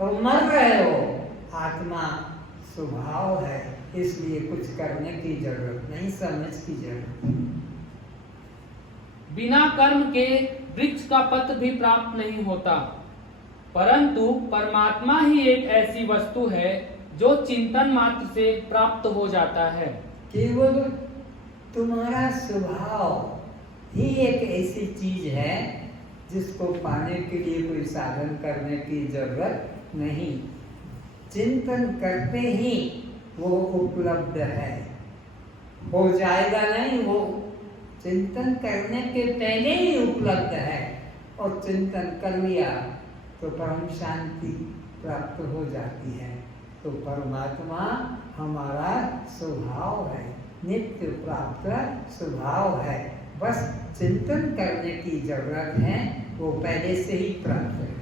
और मर रहे हो। आत्मा स्वभाव है, इसलिए कुछ करने की जरूरत नहीं, समझ की जरूरत। बिना कर्म के वृक्ष का पत्र भी प्राप्त नहीं होता, परंतु परमात्मा ही एक ऐसी वस्तु है जो चिंतन मात्र से प्राप्त हो जाता है। केवल तुम्हारा स्वभाव ही एक ऐसी चीज है जिसको पाने के लिए कोई साधन करने की जरूरत नहीं। चिंतन करते ही वो उपलब्ध है। हो जाएगा नहीं, वो चिंतन करने के पहले ही उपलब्ध है, और चिंतन कर लिया तो परम शांति प्राप्त हो जाती है। तो परमात्मा हमारा स्वभाव है, नित्य प्राप्त स्वभाव है, बस चिंतन करने की जरूरत है, वो पहले से ही प्राप्त है।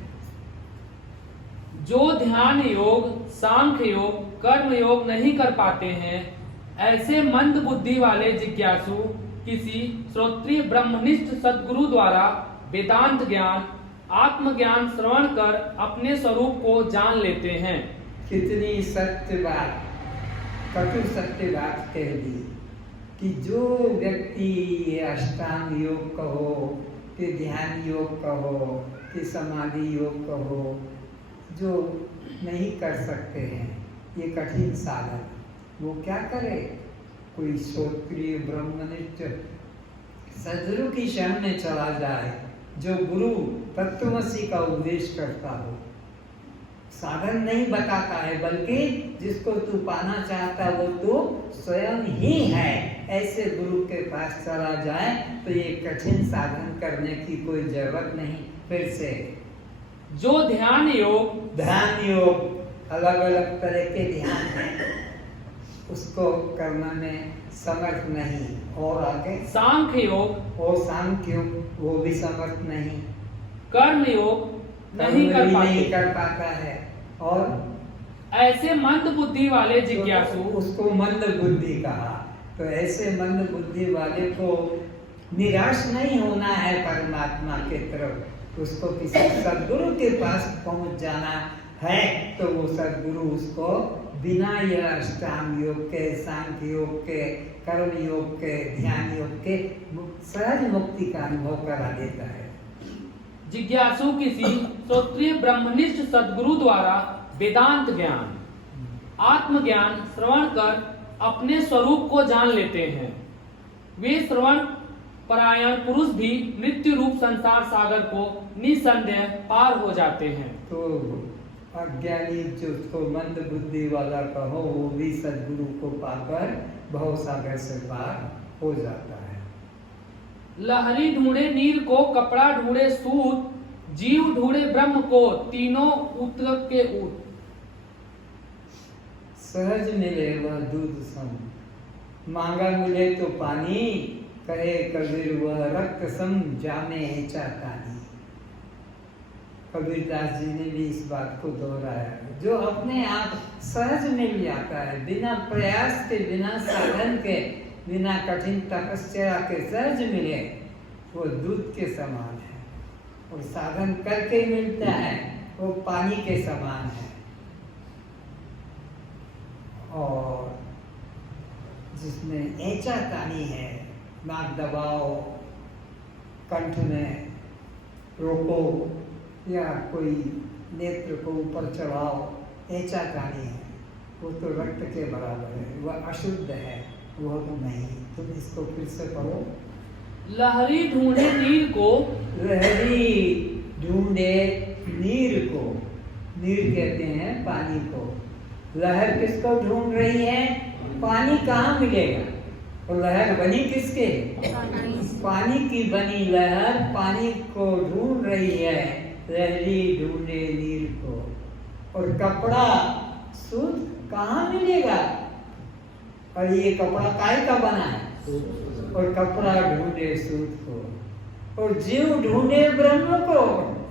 जो ध्यान योग, सांख्य योग, कर्म योग नहीं कर पाते हैं, ऐसे मंद बुद्धि वाले जिज्ञासु किसी श्रोत्रिय ब्रह्मनिष्ठ सद्गुरु द्वारा वेदांत ज्ञान, आत्मज्ञान श्रवण कर अपने स्वरूप को जान लेते हैं। कितनी सत्य बात, कटु सत्य बात कह दी कि जो व्यक्ति अष्टांग योग कहो कि ध्यान योग कहो कि समाधि योग कहो, जो नहीं कर सकते हैं ये कठिन साधन, वो क्या करे? कोई श्रोत्रिय ब्रह्मनिष्ठ सद्गुरु की शरण में चला जाए, जो गुरु तत्वमसि का उपदेश करता हो, साधन नहीं बताता है, बल्कि जिसको तू पाना चाहता वो तो स्वयं ही है, ऐसे गुरु के पास चला जाए तो ये कठिन साधन करने की कोई जरूरत नहीं। फिर से जो ध्यान योग, ध्यान योग अलग अलग तरह के ध्यान है, उसको करने में समर्थ नहीं, और आगे सांख्य योग और सांख्य योग वो भी समर्थ नहीं, कर्म योग नहीं कर पाता है, और ऐसे मंद बुद्धि वाले जिज्ञासु, उसको मंद बुद्धि कहा। तो ऐसे मंद बुद्धि वाले को निराश नहीं होना है परमात्मा के तरफ, उसको किसी सद्गुरु के पास पहुंच जाना है, तो वो सद्गुरु उसको बिना यह अष्टांग योग के, सांख्य योग के, कर्म योग के, ध्यान योग के सहज मुक्ति का अनुभव करा देता है। जिज्ञासु किसी श्रोत्रिय ब्रह्मनिष्ठ सद्गुरु द्वारा वेदांत ज्ञान, आत्मज्ञान श्रवण कर अपने स्वरूप को जान लेते हैं। वे श्रवण परायण पुरुष भी मृत्यु रूप संसार सागर को निसंदेह पार हो जाते हैं। तो अज्ञानी जो उसको मंद बुद्धि वाला कहो, वो भी सद्गुरु को पाकर भव सागर से पार हो जाता है। लहरी ढूंढे नीर को, कपड़ा ढूंढे सूत, जीव ढूंढे ब्रह्म को, तीनों उतक के ऊत। सहज मिले वह दूध सम, मांगा मिले तो पानी, कहे कबीर वह रक्त सम, जामे ऐचा तानी। कबीरदास जी ने भी इस बात को दोहराया, जो अपने आप सहज मिल जाता है, बिना प्रयास के, बिना साधन के, बिना कठिन तपस्या के सहज मिले, वो दूध के समान है, और साधन करके मिलता है वो पानी के समान है। और जिसमें ऐचा तानी है, नाक दबाओ, कंठ में रोको या कोई नेत्र को ऊपर चढ़ाओ, ऐचा तानी है, वो तो रक्त के बराबर है, वह अशुद्ध है, वो तो नहीं। तुम इसको फिर से पढ़ो। लहरी ढूंढे नीर को, लहरी ढूंढे नीर को, नीर कहते हैं पानी को। लहर किसको ढूंढ रही है? पानी कहाँ मिलेगा? और लहर बनी किसके? पानी की बनी लहर पानी को ढूंढ रही है, लहरी ढूंढे नीर को। और कपड़ा सूत कहाँ मिलेगा? और ये कपड़ा काय का बना है? और कपड़ा ढूंढे सूत को, और जीव ढूंढे ब्रह्म को।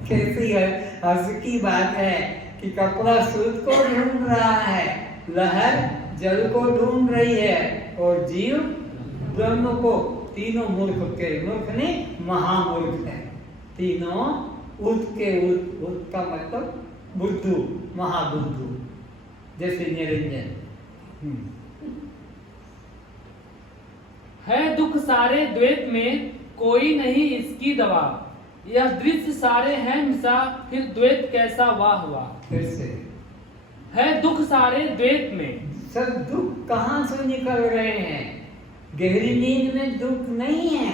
कैसी है हंस की बात है कि कपड़ा सूत को ढूंढ रहा है, लहर जल को ढूंढ रही है, और जीव ब्रह्म को। तीनों मूर्ख के, मूर्ख नहीं महामूर्ख है तीनों, उत के उत का मतलब बुद्धू, महाबुद्धू, जैसे निरंजन। है दुख सारे द्वैत में, कोई नहीं इसकी दवा, यह दृश्य सारे हैं मिसा, फिर द्वैत कैसा वाह वाह। फिर से है दुख सारे द्वैत में, सब दुख कहाँ से निकल रहे हैं? गहरी नींद में दुख नहीं है,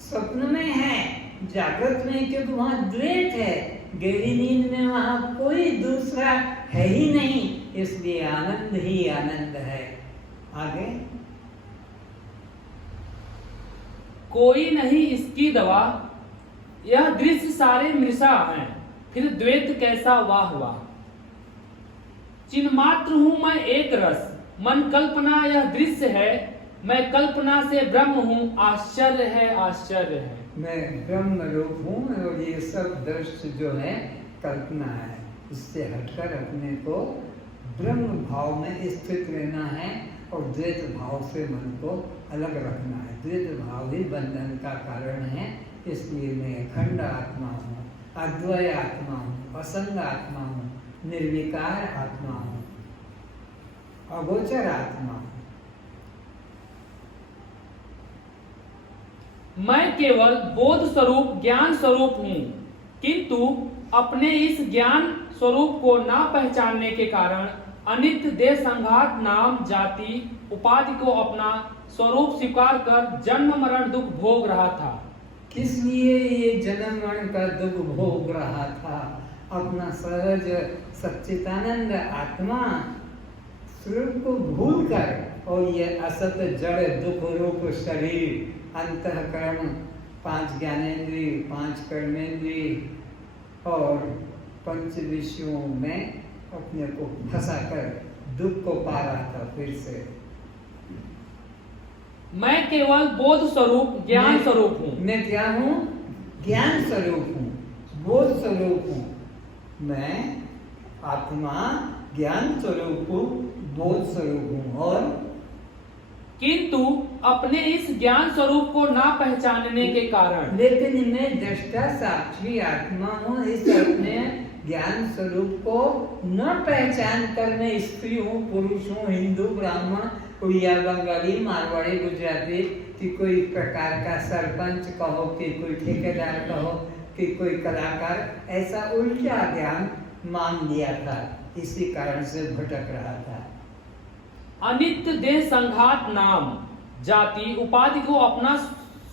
स्वप्न में है, जागृत में, क्योंकि वहाँ द्वैत है। गहरी नींद में वहाँ कोई दूसरा है ही नहीं, इसलिए आनंद ही आनंद है। आगे कोई नहीं इसकी दवा, यह दृश्य सारे मृषा हैं, फिर द्वैत कैसा वाह वाह। चिन्मात्र हूं मैं एक रस, मन कल्पना यह दृश्य है, मैं कल्पना से ब्रह्म हूँ, आश्चर्य है आश्चर्य है। मैं ब्रह्म रूप हूँ और ये सब दृश्य जो है कल्पना है। इससे हटकर अपने को ब्रह्म भाव में स्थित रहना है और द्वैत भाव से मन को अलग रखना है। द्वैत भाव ही बंधन का कारण है, इसलिए मैं अखंड आत्मा हूँ, अद्वय आत्मा हूँ, असंग आत्मा हूँ, निर्विकार आत्मा हूँ, अगोचर आत्मा हूँ। मैं केवल बोध स्वरूप ज्ञान स्वरूप हूँ, किंतु अपने इस ज्ञान स्वरूप को ना पहचानने के कारण अनित्य देह संघात नाम जाति उपाधि को अपना स्वरूप स्वीकार कर जन्म मरण दुख भोग रहा था। किस लिए ये जन्म मरण का दुख भोग रहा था? अपना सहज सच्चिदानंद आत्मा स्वरूप को भूल कर और ये असत जड़ दुख रूप शरीर, अंतःकरण, 5 ज्ञानेंद्रिय, 5 कर्मेंद्रिय और 5 विषयों में अपने को फंसा कर दुख को पा रहा था। फिर से मैं केवल बोध स्वरूप ज्ञान स्वरूप हूँ। मैं क्या हूँ? ज्ञान स्वरूप हूँ, बोध स्वरूप हूँ। मैं आत्मा ज्ञान स्वरूप हूँ, बोध स्वरूप हूँ। और किंतु अपने इस ज्ञान स्वरूप को ना पहचानने के कारण, लेकिन मैं दृष्टा साक्षी आत्मा हूँ। इस अपने ज्ञान स्वरूप को न पहचान कर मैं स्त्री हूँ, पुरुष हूँ, हिंदू, ब्राह्मण, उड़िया, बंगाली, मारवाड़ी, गुजराती, कि कोई प्रकार का सरपंच कहो, कि कोई ठेकेदार कहो, कि कोई कलाकार, ऐसा उल्टा ज्ञान मान लिया था। इसी कारण से भटक रहा था। अनित्य देह संघात नाम जाति उपाधि को अपना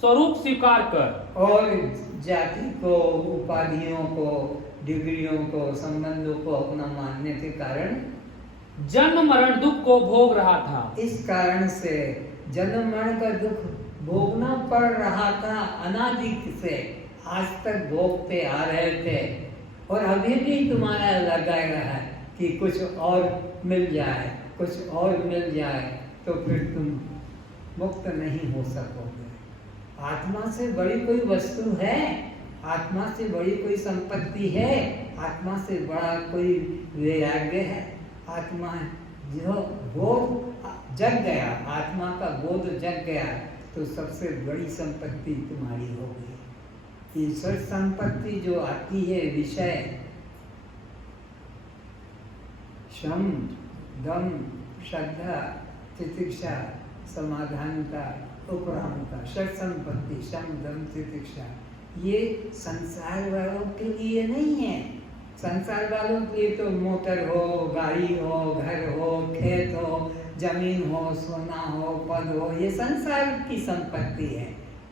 स्वरूप स्वीकार कर, और जाति को, उपाधियों को, डिग्रियों को, संबंधों को अपना मानने के कारण जन्म मरण दुख को भोग रहा था। इस कारण से जन्म मरण का दुख भोगना पड़ रहा था। अनादि से आज तक भोगते आ रहे थे और अभी भी तुम्हारा लगा रहा है कि कुछ और मिल जाए, कुछ और मिल जाए तो फिर तुम मुक्त नहीं हो सकोगे। आत्मा से बड़ी कोई वस्तु है, आत्मा से बड़ी कोई संपत्ति है, आत्मा से बड़ा कोई वैराग्य है। आत्मा जो बोध जग गया, आत्मा का बोध जग गया तो सबसे बड़ी संपत्ति तुम्हारी हो गई। ईश्वर संपत्ति जो आती है विषय, शम, दम, श्रद्धा, तितिक्षा, समाधानता, उपरामता, षट संपत्ति, शम, दम, तितिक्षा, ये संसार वालों के लिए नहीं है। संसार वालों के लिए तो मोटर हो, गाड़ी हो, घर हो, खेत हो, जमीन हो, सोना हो, पद हो, ये संसार की संपत्ति है।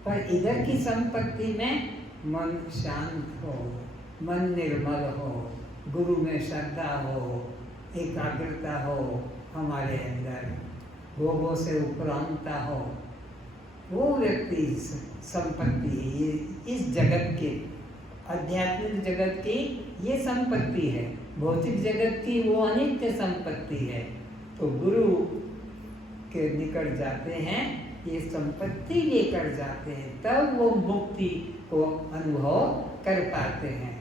पर इधर की संपत्ति में मन शांत हो, मन निर्मल हो, गुरु में श्रद्धा हो, एकाग्रता हो हमारे अंदर, भोगों से उपरांता हो, वो व्यक्ति संपत्ति है। ये इस जगत के, आध्यात्मिक जगत की ये संपत्ति है। भौतिक जगत की वो अनित्य संपत्ति है। तो गुरु के निकट जाते हैं, ये संपत्ति लेकर जाते हैं, तब वो मुक्ति को अनुभव कर पाते हैं।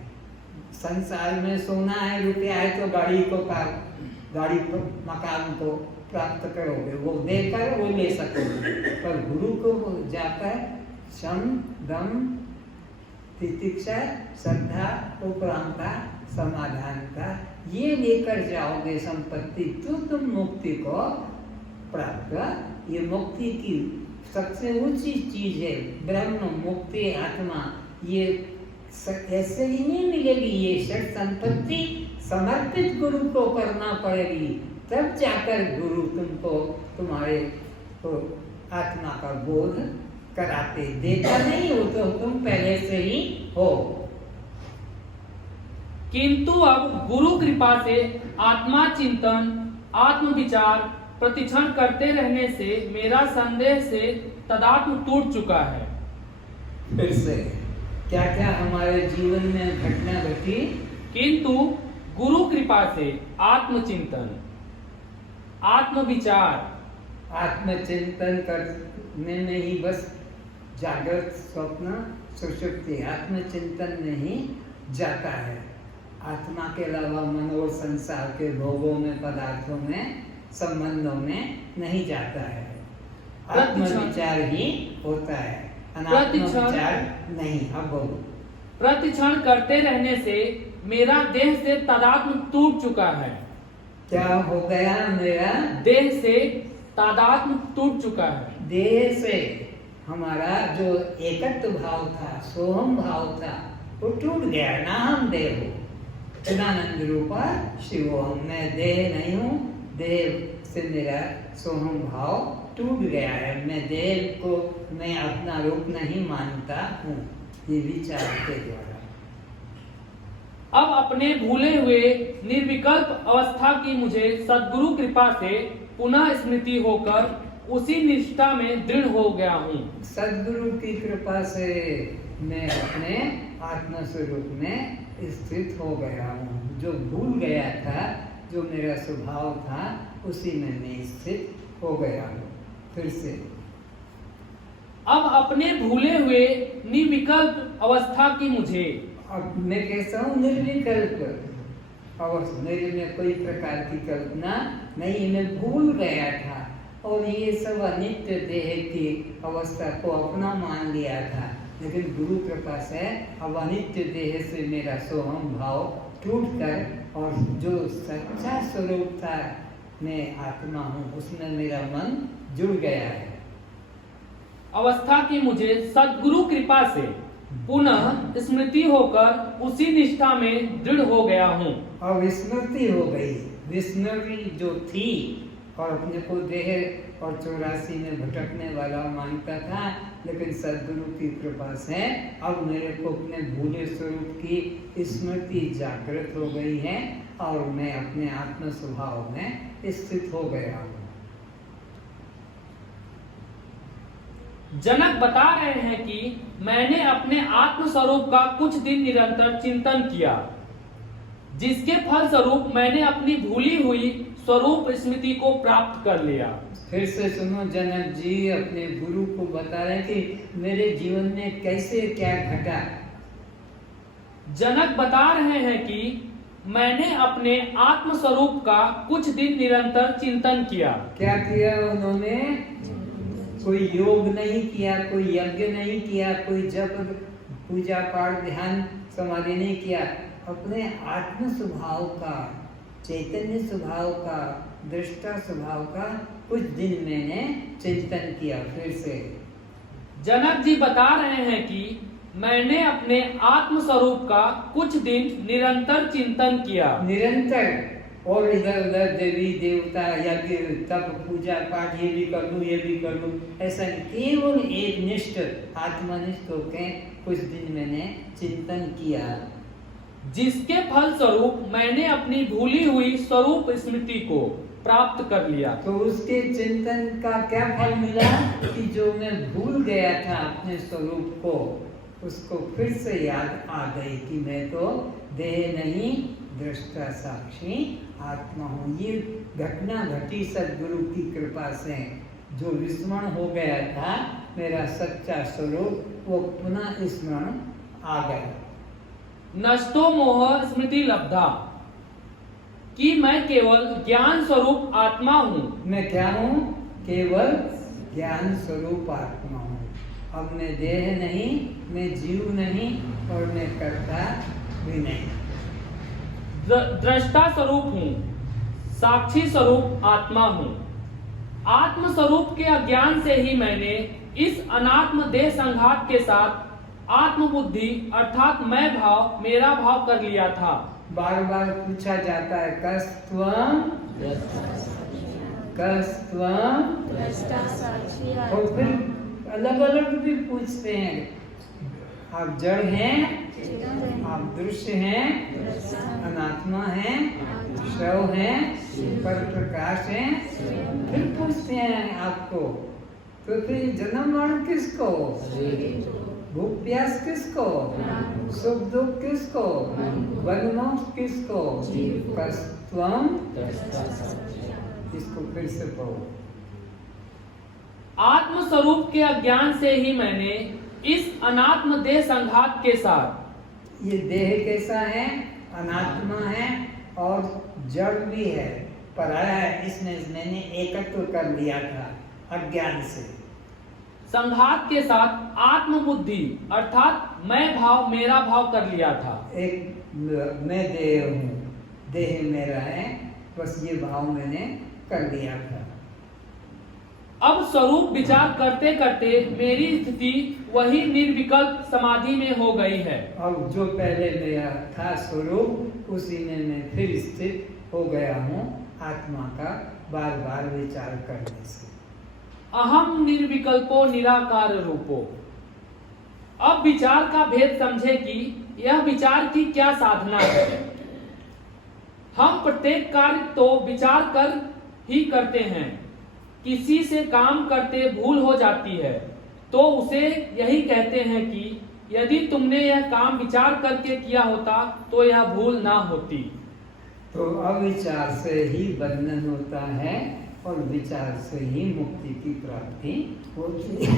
संसार में सोना है, रुपया है तो गाड़ी को, मकान को प्राप्त करोगे, वो देकर वो ले सकोगे। पर गुरु को जाकर शम, दम, तितिक्षा, श्रद्धा, उपरांता, समाधानता, ये लेकर जाओगे संपत्ति तो तुम मुक्ति को प्राप्त। ये मुक्ति की सबसे ऊंची चीज है, ब्रह्म मुक्ति आत्मा। ये ऐसे ही नहीं मिलेगी, ये षट संपत्ति समर्पित गुरु को करना पड़ेगी, तब जाकर गुरु तुमको तुम्हारे को आत्मा का बोध कराते। देखा नहीं हो तो तुम पहले से ही हो। किंतु अब गुरु कृपा से आत्मा चिंतन, आत्म विचार प्रतिक्षण करते रहने से मेरा संदेह से तदात्म टूट चुका है। फिर से क्या क्या हमारे जीवन में घटना घटी, किंतु गुरु कृपा से आत्मचिंतन, आत्मविचार, आत्मचिंतन करने में ही बस जागृत स्वप्न सुषुप्ति आत्मचिंतन में ही जाता है। आत्मा के अलावा मन और संसार के भोगों में, पदार्थों में, संबंधों में नहीं जाता है। आत्मविचार ही होता है, अनात्म विचार नहीं। अब बोलो। प्रतिक्षण करते रहने से मेरा देह से तादात्म्य टूट चुका है। क्या हो गया? मेरा देह से तादात्म्य टूट चुका है। देह से हमारा जो एकत्व भाव था, सोहम भाव था, वो टूट गया। ना हम देह हो, चिदानंद रूपा शिवोहम। मैं देह नहीं हूँ, देह से मेरा सोहम भाव टूट गया है। मैं देह को मैं अपना रूप नहीं मानता हूँ। ये विचार के द्वारा अब अपने भूले हुए निर्विकल्प अवस्था की मुझे सद्गुरु कृपा से पुनः स्मृति होकर उसी निष्ठा में दृढ़ हो गया हूँ। सद्गुरु की कृपा से मैं अपने आत्म स्वरूप में स्थित हो गया हूँ। जो भूल गया था, जो मेरा स्वभाव था, उसी में मैं स्थित हो गया हूँ। फिर से अब अपने भूले हुए निर्विकल्प अवस्था की मुझे, अब मैं कैसा हूँ? निर्विकल्प अवस्था। मेरे में कोई प्रकार की कल्पना नहीं। मैं भूल गया था और ये सब अनित्य देह की अवस्था को अपना मान लिया था। लेकिन गुरु कृपा से अब अनित्य देह से मेरा सोहम भाव टूटकर और जो सच्चा स्वरूप था, मैं आत्मा हूँ, उसमें मेरा मन जुड़ गया है। अवस्था की मुझे सद्गुरु कृपा से पुनः स्मृति होकर उसी निष्ठा में दृढ़ हो गया हूँ। अब स्मृति हो गई। विस्मृति जो थी और अपने को देह और 84 में भटकने वाला मानता था, लेकिन सद्गुरु की कृपा से अब मेरे को अपने भूले स्वरूप की स्मृति जागृत हो गई है और मैं अपने आत्म स्वभाव में स्थित हो गया हूँ। जनक बता रहे हैं कि मैंने अपने आत्म स्वरूप का कुछ दिन निरंतर चिंतन किया, जिसके फल स्वरूप मैंने अपनी भूली हुई स्वरूप स्मृति को प्राप्त कर लिया। फिर से सुनो, जनक जी अपने गुरु को बता रहे कि मेरे जीवन में कैसे क्या घटा। जनक बता रहे हैं कि मैंने अपने आत्म स्वरूप का कुछ दिन निरंतर चिंतन किया। क्या किया उन्होंने? कोई योग नहीं किया, कोई यज्ञ नहीं किया, कोई जप पूजा पाठ ध्यान समाधि नहीं किया। अपने आत्म स्वभाव का, चैतन्य स्वभाव का, दृष्टा स्वभाव का कुछ दिन मैंने चिंतन किया। फिर से जनक जी बता रहे हैं कि मैंने अपने आत्म स्वरूप का कुछ दिन निरंतर चिंतन किया। निरंतर, और इधर उधर देवी देवता यज्ञ तप पूजा पाठ ये भी कर लूँ, ये भी कर लूँ, ऐसा केवल एक निष्ठ आत्मनिष्ठ होकर कुछ दिन मैंने चिंतन किया, जिसके फल स्वरूप मैंने अपनी भूली हुई स्वरूप स्मृति को प्राप्त कर लिया। तो उसके चिंतन का क्या फल मिला कि जो मैं भूल गया था अपने स्वरूप को, उसको फिर से याद आ गई कि मैं तो देह नहीं, दृष्टा साक्षी आत्मा हूँ। ये घटना घटी सद्गुरु की कृपा से। जो विस्मरण हो गया था मेरा सच्चा स्वरूप, वो पुनः स्मरण आ गया। नष्टो मोह स्मृति लब्धा, कि मैं केवल ज्ञान स्वरूप आत्मा हूँ। मैं क्या हूँ? केवल ज्ञान स्वरूप आत्मा हूँ। अब मैं देह नहीं, मैं जीव नहीं और मैं कर्ता भी नहीं। दृष्टा स्वरूप हूँ, साक्षी स्वरूप आत्मा हूँ। आत्म स्वरूप के अज्ञान से ही मैंने इस अनात्म देह संघात के साथ आत्मबुद्धि अर्थात मैं भाव, मेरा भाव कर लिया था। बार बार पूछा जाता है कस्त्वम, कस्त्वम, और फिर अलग अलग भी पूछते हैं। आप जड़ हैं, आप दृश्य हैं, अनात्मा हैं, शव हैं, पर प्रकाश हैं। फिर पूछते हैं आपको, तो फिर जन्म मरण किसको? भूख प्यास किसको, सुख दुख किसको, बनमोक्ष किसको, कस्त्वम। इसको फिर से पढ़ो। आत्म स्वरूप के अज्ञान से ही मैंने इस अनात्म देह संघात के साथ, ये देह कैसा है, अनात्मा है और जड़ भी है, पराया है, इसमें मैंने एकत्व कर लिया था अज्ञान से। संघात के साथ आत्म बुद्धि अर्थात मैं भाव, मेरा भाव कर लिया था। एक मैं देह हूँ, देह मेरा है, बस ये भाव मैंने कर लिया था। अब स्वरूप विचार करते करते मेरी स्थिति वही निर्विकल्प समाधि में हो गई है। अब जो पहले मेरा था स्वरूप, उसी में मैं फिर स्थित हो गया हूँ आत्मा का बार बार विचार करने से। अहम निर्विकल्पो निराकार रूपो। अब विचार का भेद समझे कि यह विचार की क्या साधना है। हम प्रत्येक कार्य तो विचार कर ही करते हैं। किसी से काम करते भूल हो जाती है तो उसे यही कहते हैं कि यदि तुमने यह काम विचार करके किया होता तो यह भूल ना होती। तो अविचार से ही बंधन होता है और विचार से ही मुक्ति की प्राप्ति होती है।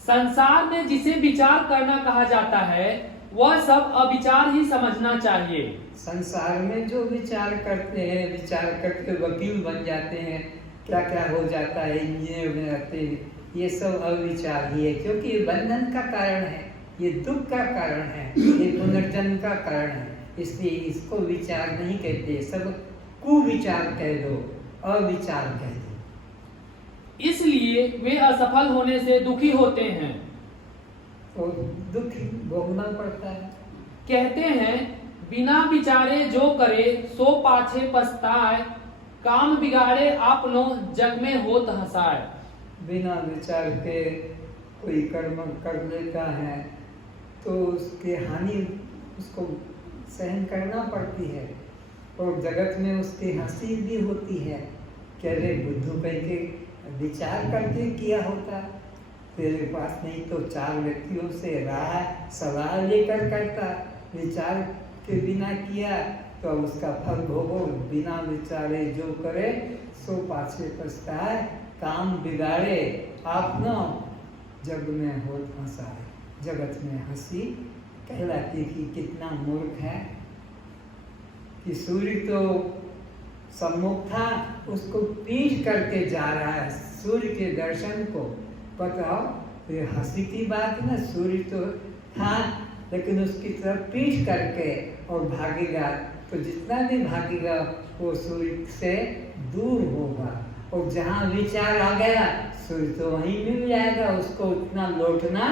संसार में जिसे विचार करना कहा जाता है वह सब अविचार ही समझना चाहिए। संसार में जो विचार करते हैं, विचार करके वकील बन जाते हैं, क्या क्या हो जाता है, इंजीनियर बन जाते हैं, ये सब अविचार ही है, क्योंकि ये बंधन का कारण है, ये दुख का कारण है, ये पुनर्जन्म का कारण है। इसलिए इसको विचार नहीं कहते, सब कुविचार कह दो, अविचार कह दो। इसलिए वे असफल होने से दुखी होते हैं और दुख भोगना पड़ता है। कहते हैं बिना विचारे जो करे सो पाछे पछताए, काम बिगाड़े आपनो जग में होत हंसाए। बिना विचार के कोई कर्म कर लेता है तो उसकी हानि उसको सहन करना पड़ती है और जगत में उसकी हंसी भी होती है। कह रहे बुद्धू कह के विचार करके किया होता, तेरे पास नहीं तो 4 व्यक्तियों से राय सलाह लेकर करता, विचार के बिना किया तो अब उसका फल भोगो। बिना विचारे जो करे सो पाछे पछताए, काम बिगाड़े आपनो जग में होत हंसाए। जगत में हंसी कहलाती कि कितना मूर्ख है कि सूर्य तो सम्मुख था, उसको पीठ करके जा रहा है सूर्य के दर्शन को। बताओ ये हंसी की बात ना, सूर्य तो था लेकिन उसकी तरफ पीठ करके और भागेगा तो जितना भी भागेगा वो सूर्य से दूर होगा। और जहाँ विचार आ गया सूर्य तो वहीं मिल जाएगा, उसको उतना लौटना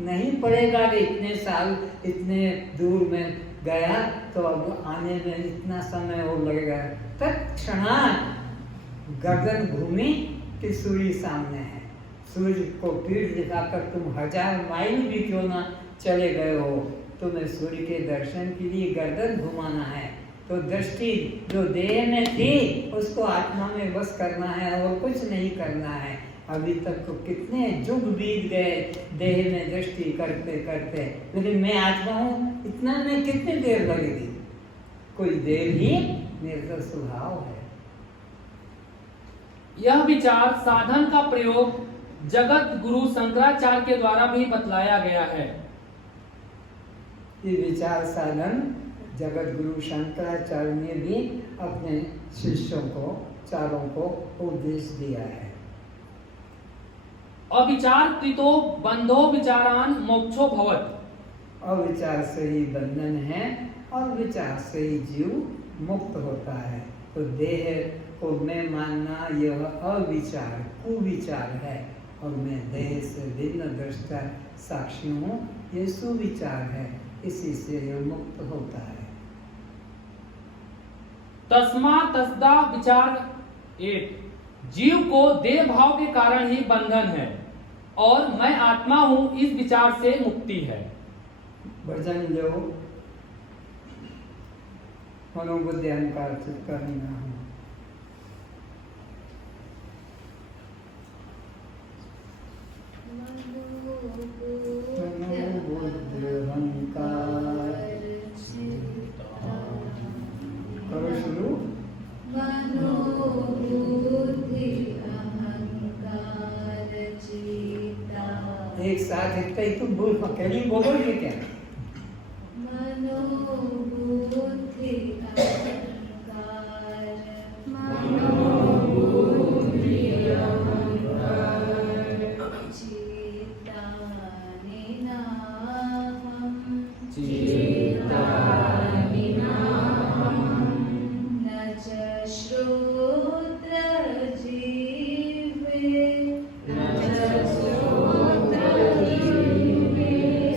नहीं पड़ेगा कि इतने साल इतने दूर में गया तो अब आने में इतना समय और लगेगा। तत्क्षणात गगन भूमि के सूर्य सामने है। सूर्य को पीठ दिखाकर तुम 1000 माइल भी क्यों ना चले गए हो, तुम्हें सूर्य के दर्शन के लिए गर्दन घुमाना है। तो दृष्टि जो देह में थी उसको आत्मा में बस करना है और कुछ नहीं करना है। अभी तक तो कितने युग बीत गए देह में दृष्टि करते करते, लेकिन मैं आत्मा हूँ, इतना में कितनी देर लगेगी? कोई देर ही मेरा स्वभाव है। यह विचार साधन का प्रयोग जगत गुरु शंकराचार्य के द्वारा भी बतलाया गया है। ये विचार साधन जगत गुरु शंकराचार्य ने भी अपने शिष्यों को चारों को उपदेश दिया है। अविचार कृतो बंधो विचारान मोक्षो भवत। अविचार से ही बंधन है और विचार से ही जीव मुक्त होता है। तो देह को मैं मानना यह अविचार कुविचार है और मैं देह से भिन्न दृष्टा साक्षी हूँ, ये सुविचार है। इसी से यह मुक्त होता है। तस्मा तस्दा विचार 8। जीव को देह भाव के कारण ही बंधन है और मैं आत्मा हूं इस विचार से मुक्ति है। भजन लो मनोबुद्धि अहंकार चित्त करना हो। साथ इतना ही तुम बोल अकेली बोलोगे क्या? मनोबुद्धि अहंकार चित्तानि नाहं न च श्रोत्र जीवे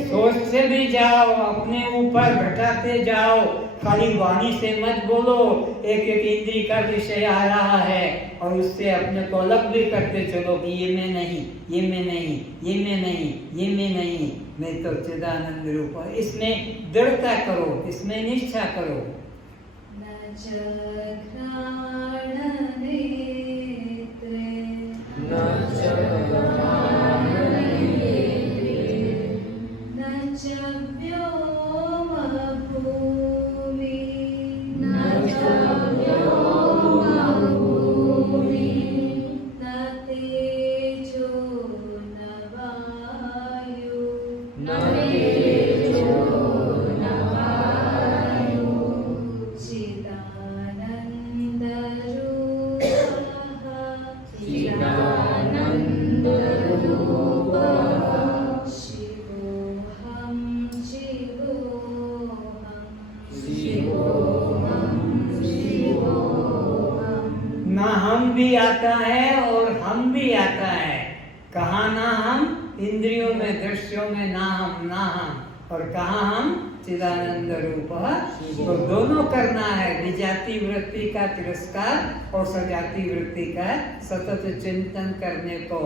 सोचते भी जाओ, अपने ऊपर घटाते जाओ, खाली वाणी से मत बोलो। एक एक इंद्री का विषय आ रहा है और उससे अपने को अलग भी करते चलो कि ये मैं नहीं, ये मैं नहीं, ये मैं नहीं, ये मैं नहीं, मैं तो चिदानंद रूप हूं। इसमें दृढ़ता करो, इसमें निष्ठा करो। न च घ्राणनेत्रे न च व्योमभूमि न तेजो न वायु चिदानन्दरूपः शिवोऽहं ना हम भी आता है और हम भी आता है। कहाँ ना हम? इंद्रियों में, दृश्यों में ना हम, और कहाँ हम? चिदानंद रूप। तो दोनों करना है, विजाति वृत्ति का तिरस्कार और सजाति वृत्ति का सतत चिंतन करने को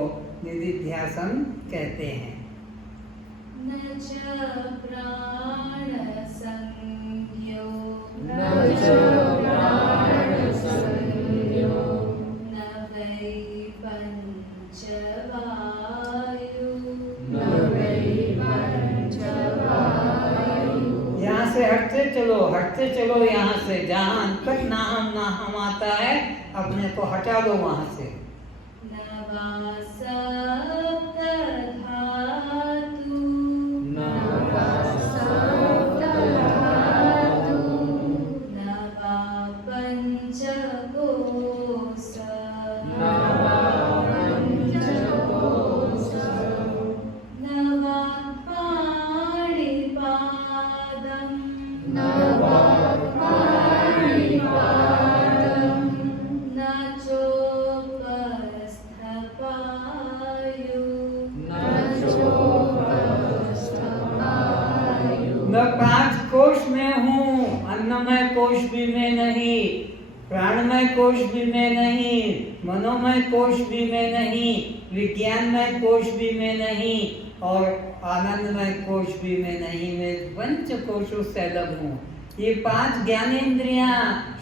निधिध्यासन कहते हैं। न च प्राणसंज्ञो न वै पंचवायु यहाँ से हटते चलो यहाँ से। जहाँ अंतर ना हम आता है, अपने को हटा लो वहाँ से। न वा सप्तधातु न वा पंचकोश न वा पाणिपादं न चोपस्थपायु मैं 5 कोश में हूँ। अन्नमय कोश भी मैं नहीं, प्राणमय कोश भी मैं नहीं, मनोमय कोश भी मैं नहीं, विज्ञानमय कोश भी मैं नहीं और आनंदमय कोश भी मैं नहीं। मैं 5 कोशों से अलग हूँ। ये 5 ज्ञानेंद्रियां,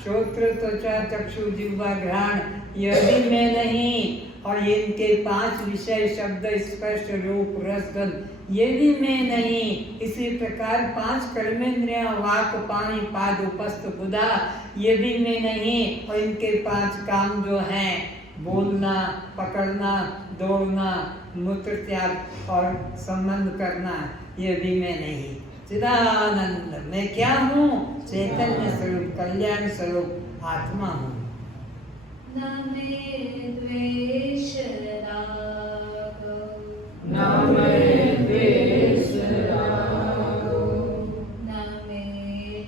श्रोत्र, त्वचा, चक्षु, जिह्वा, घ्राण, ये भी मैं नहीं। और ये इनके 5 विषय, शब्द, स्पर्श, रूप, रस, गंध, ये भी मैं नहीं। इसी प्रकार 5 कर्मेंद्रियां, वाक, पानी, पाद, उपस्थ, बुधा, ये भी मैं नहीं। और इनके 5 काम जो हैं, बोलना, पकड़ना, दौड़ना, मूत्र त्याग और संबंध करना, ये भी मैं नहीं। चिदानंद मैं क्या हूँ? चैतन्य स्वरूप, कल्याण स्वरूप आत्मा हूँ। न मे द्वेष रागो न मे द्वेष न मे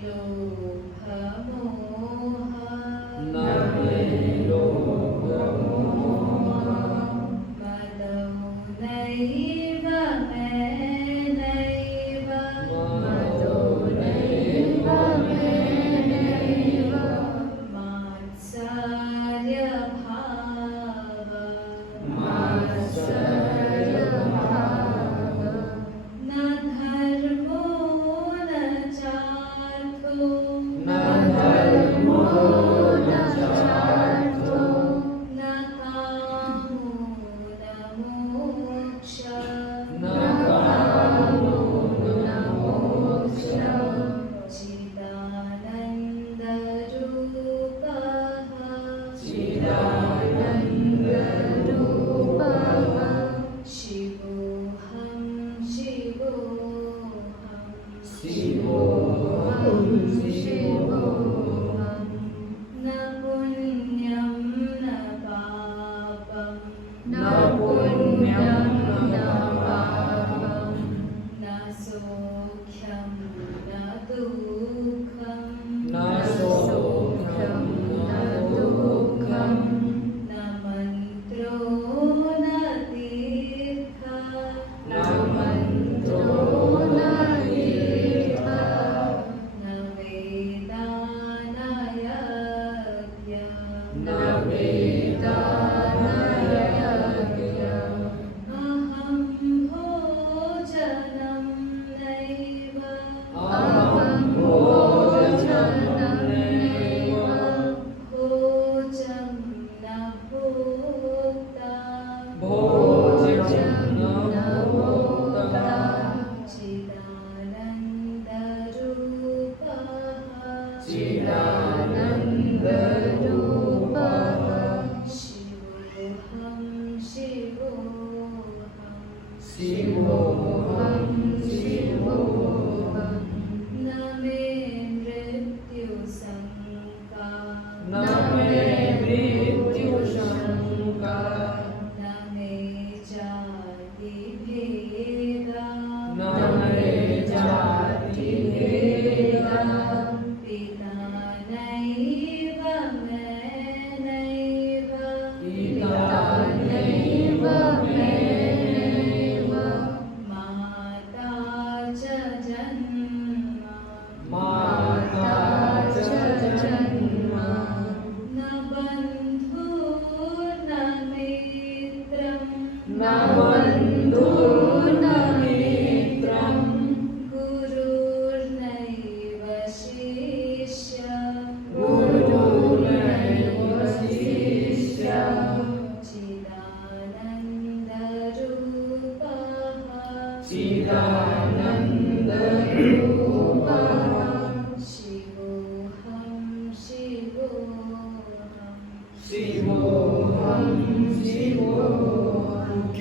लोभ मोह न मे लोभ मदो नैव नैव मात्सर्यभाव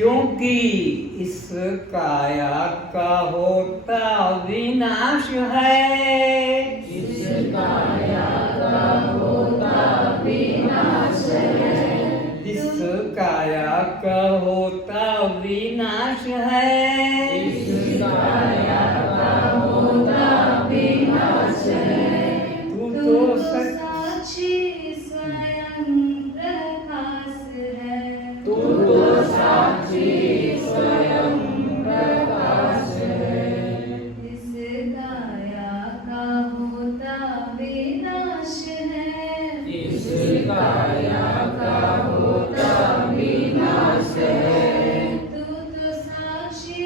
क्योंकि इस काया का होता विनाश है। इस काया का होता विनाश है। इस काया का होता विनाश है। इस काया का होता विनाश है। तू तू तो तो सच साक्षी स्वयं प्रकाश है। तू तो साक्षी स्वयं प्रकाश है। इस काया का होता विनाश है। इस काया का होता विनाश है। तू तो साक्षी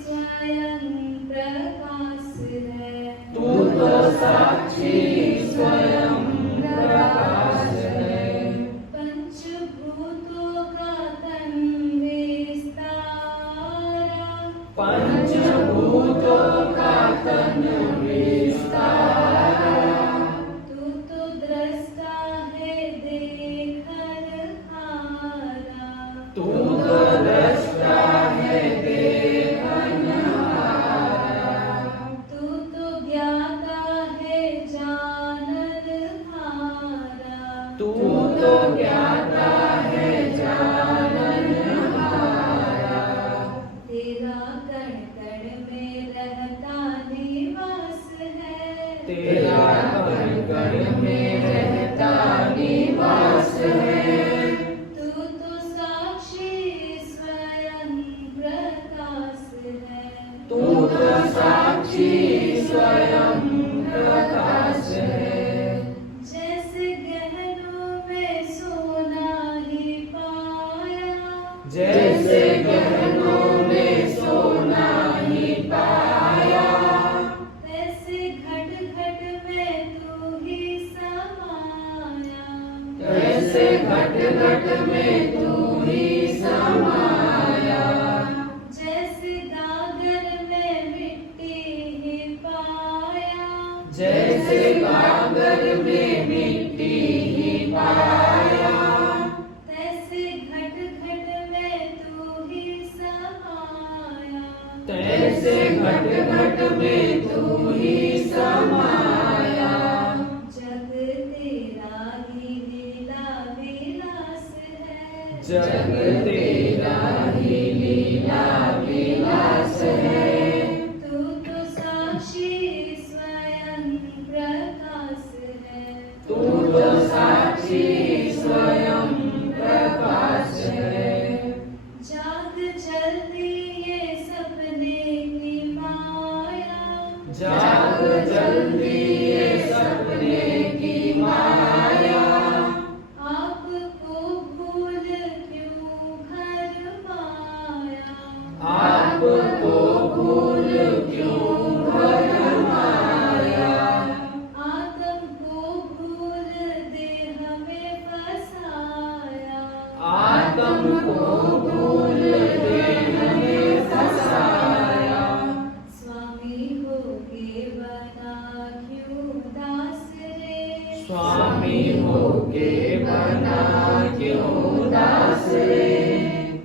स्वयं प्रकाश है। तू तो साक्षी स्वयं प्रकाश है। पंचभूतों का तन विस्तारा। पंचभूतों का तन विस्तारा। तू तो दृष्टा है देखन हारा। तू तो दृष्टा है देखनहारा। तू तो ज्ञाता है जानन हारा। तू तो ज्ञाता है जाननहारा। तेरा कण कण में रहता निवास है। तेरा कण कण में रहता निवास है। तू तो साक्षी स्वयं प्रकाश है। तू तो साक्षी स्वयं प्रकाश है। जैसे गहनों में सोना ही पाया। जैसे गहनों में सोना ही पाया। वैसे घट घट में तू ही समाया। वैसे घट घट में तू ही समाया। जैसे गागर में मिट्टी ही पाया। जैसे गागर में मिट्टी ही पाया। तैसे घट घट में तू ही समाया। तैसे घट घट में तू ही समाया। जग तेरा ही लीला विलास है। जग तेरा ही लीला विलास है। तू तो साक्षी स्वयं प्रकाश है। तू तो साक्षी स्वयं प्रकाश है। जाग जल्दी ये सपने की माया। जाग जल्दी ये सपने की माया। आपको भूल क्यों घर माया। आपको भूल क्यों भरमाया। आत्म को भूल देह में फसाया। आत्म को भूल देह में फसाया। स्वामी होके बना क्यों दास रे। स्वामी होके बना क्यों दास रे।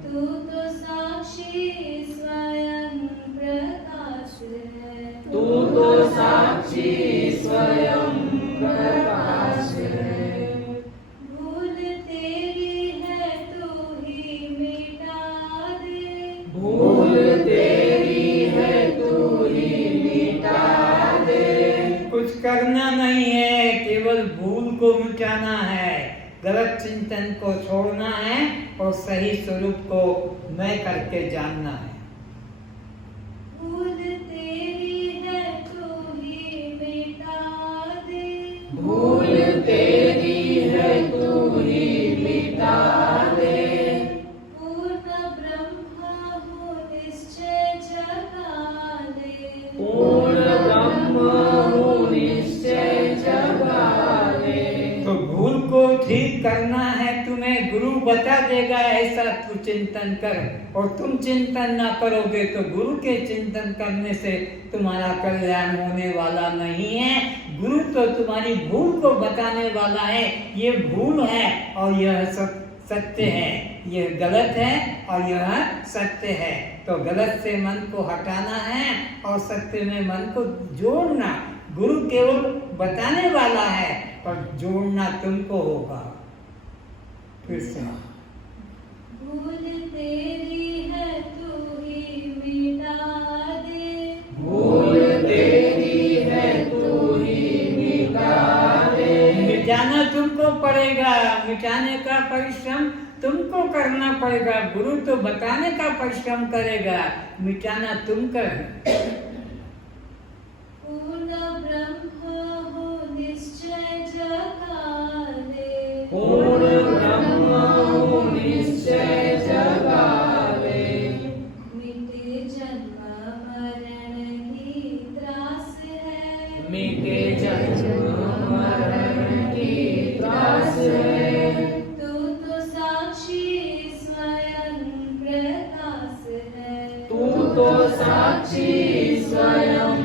तू तो साक्षी स्वयं प्रकाश है। तू तो साक्षी स्वयं प्रकाश है। भूल तेरी है तू ही मिटा दे। भूल तेरी है तू ही मिटा दे। कुछ करना नहीं है, केवल भूल को मिटाना है, गलत चिंतन को छोड़ना है और सही स्वरूप को मैं करके जानना है। भूल तेरी है तू ही मिटा दे। भूल तेरी है तू ही मिटा दे। पूर्ण ब्रह्म हो निश्चय जगा ले। पूर्ण ब्रह्म हूँ निश्चय जगा ले। तो भूल को ठीक करना है, तुम्हें गुरु बता देगा ऐसा तू चिंतन कर, और तुम चिंतन ना करोगे तो गुरु के चिंतन करने से तुम्हारा कल्याण होने वाला नहीं है। गुरु तो तुम्हारी भूल को बताने वाला है, ये भूल है और यह सब सत्य है, यह गलत है और यह सत्य है। तो गलत से मन को हटाना है और सत्य में मन को जोड़ना। गुरु केवल बताने वाला है पर जोड़ना तुमको होगा। फिर से भूल तेरी है तू ही मिटा दे, भूल तेरी है तू ही मिटा दे। मिटाना तुमको पड़ेगा, मिटाने का परिश्रम तुमको करना पड़ेगा। गुरु तो बताने का परिश्रम करेगा, मिटाना तुम कर। पूर्ण ब्रह्म हो निश्चय जगा दे, पूर्ण ब्रह्म हो निश्चय जगा दे। मिटे जन्म मरण की त्रास है, मिटे जन्म मरण की त्रास है। तू तो साक्षी स्वयं प्रकाश है, तू तो साक्षी स्वयं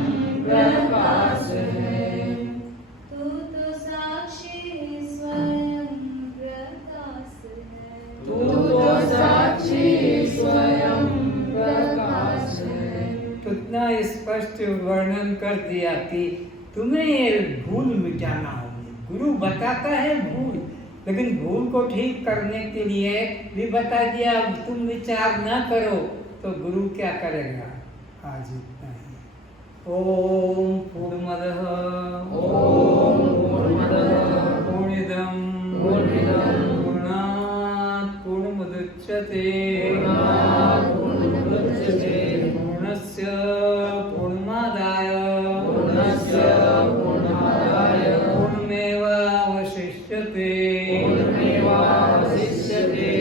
प्रकाश है। तू तो साक्षी स्वयं प्रकाश है, तू तो साक्षी स्वयं प्रकाश है। तो इतना स्पष्ट वर्णन कर दिया कि तुम्हें ये भूल मिटाना होगी। गुरु बताता है भूल, लेकिन भूल को ठीक करने के लिए भी बता दिया अब तुम विचार न करो। तो गुरु क्या करेगा? आज इतना ही। ओम पूर्णमदः पूर्णमिदं पूर्णात् पूर्णमुदच्यते पूर्णस्य पूर्णमादाय पूर्णमेवावशिष्यते।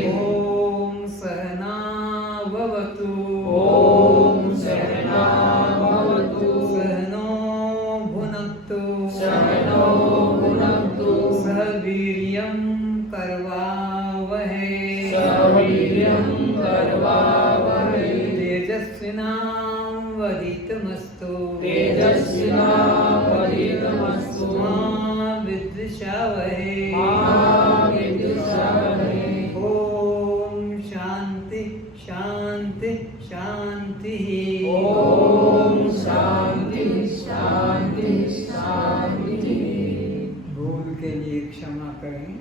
ओम सहना भवतु, ओम सहना भवतु, सहनो भुनक्तु, सहनो भुनक्तु, सह वीर्यं करवावहै, सवीर्यं करवावहै। तेजस्विनावधीतमस्तु, तेजस्विनावधीतमस्तु, मा विद्विषावहै, मा विद्विषावहै। ओम शांति शांति शांति। ओम शांति शांति शांति। भूल के लिए क्षमा करें।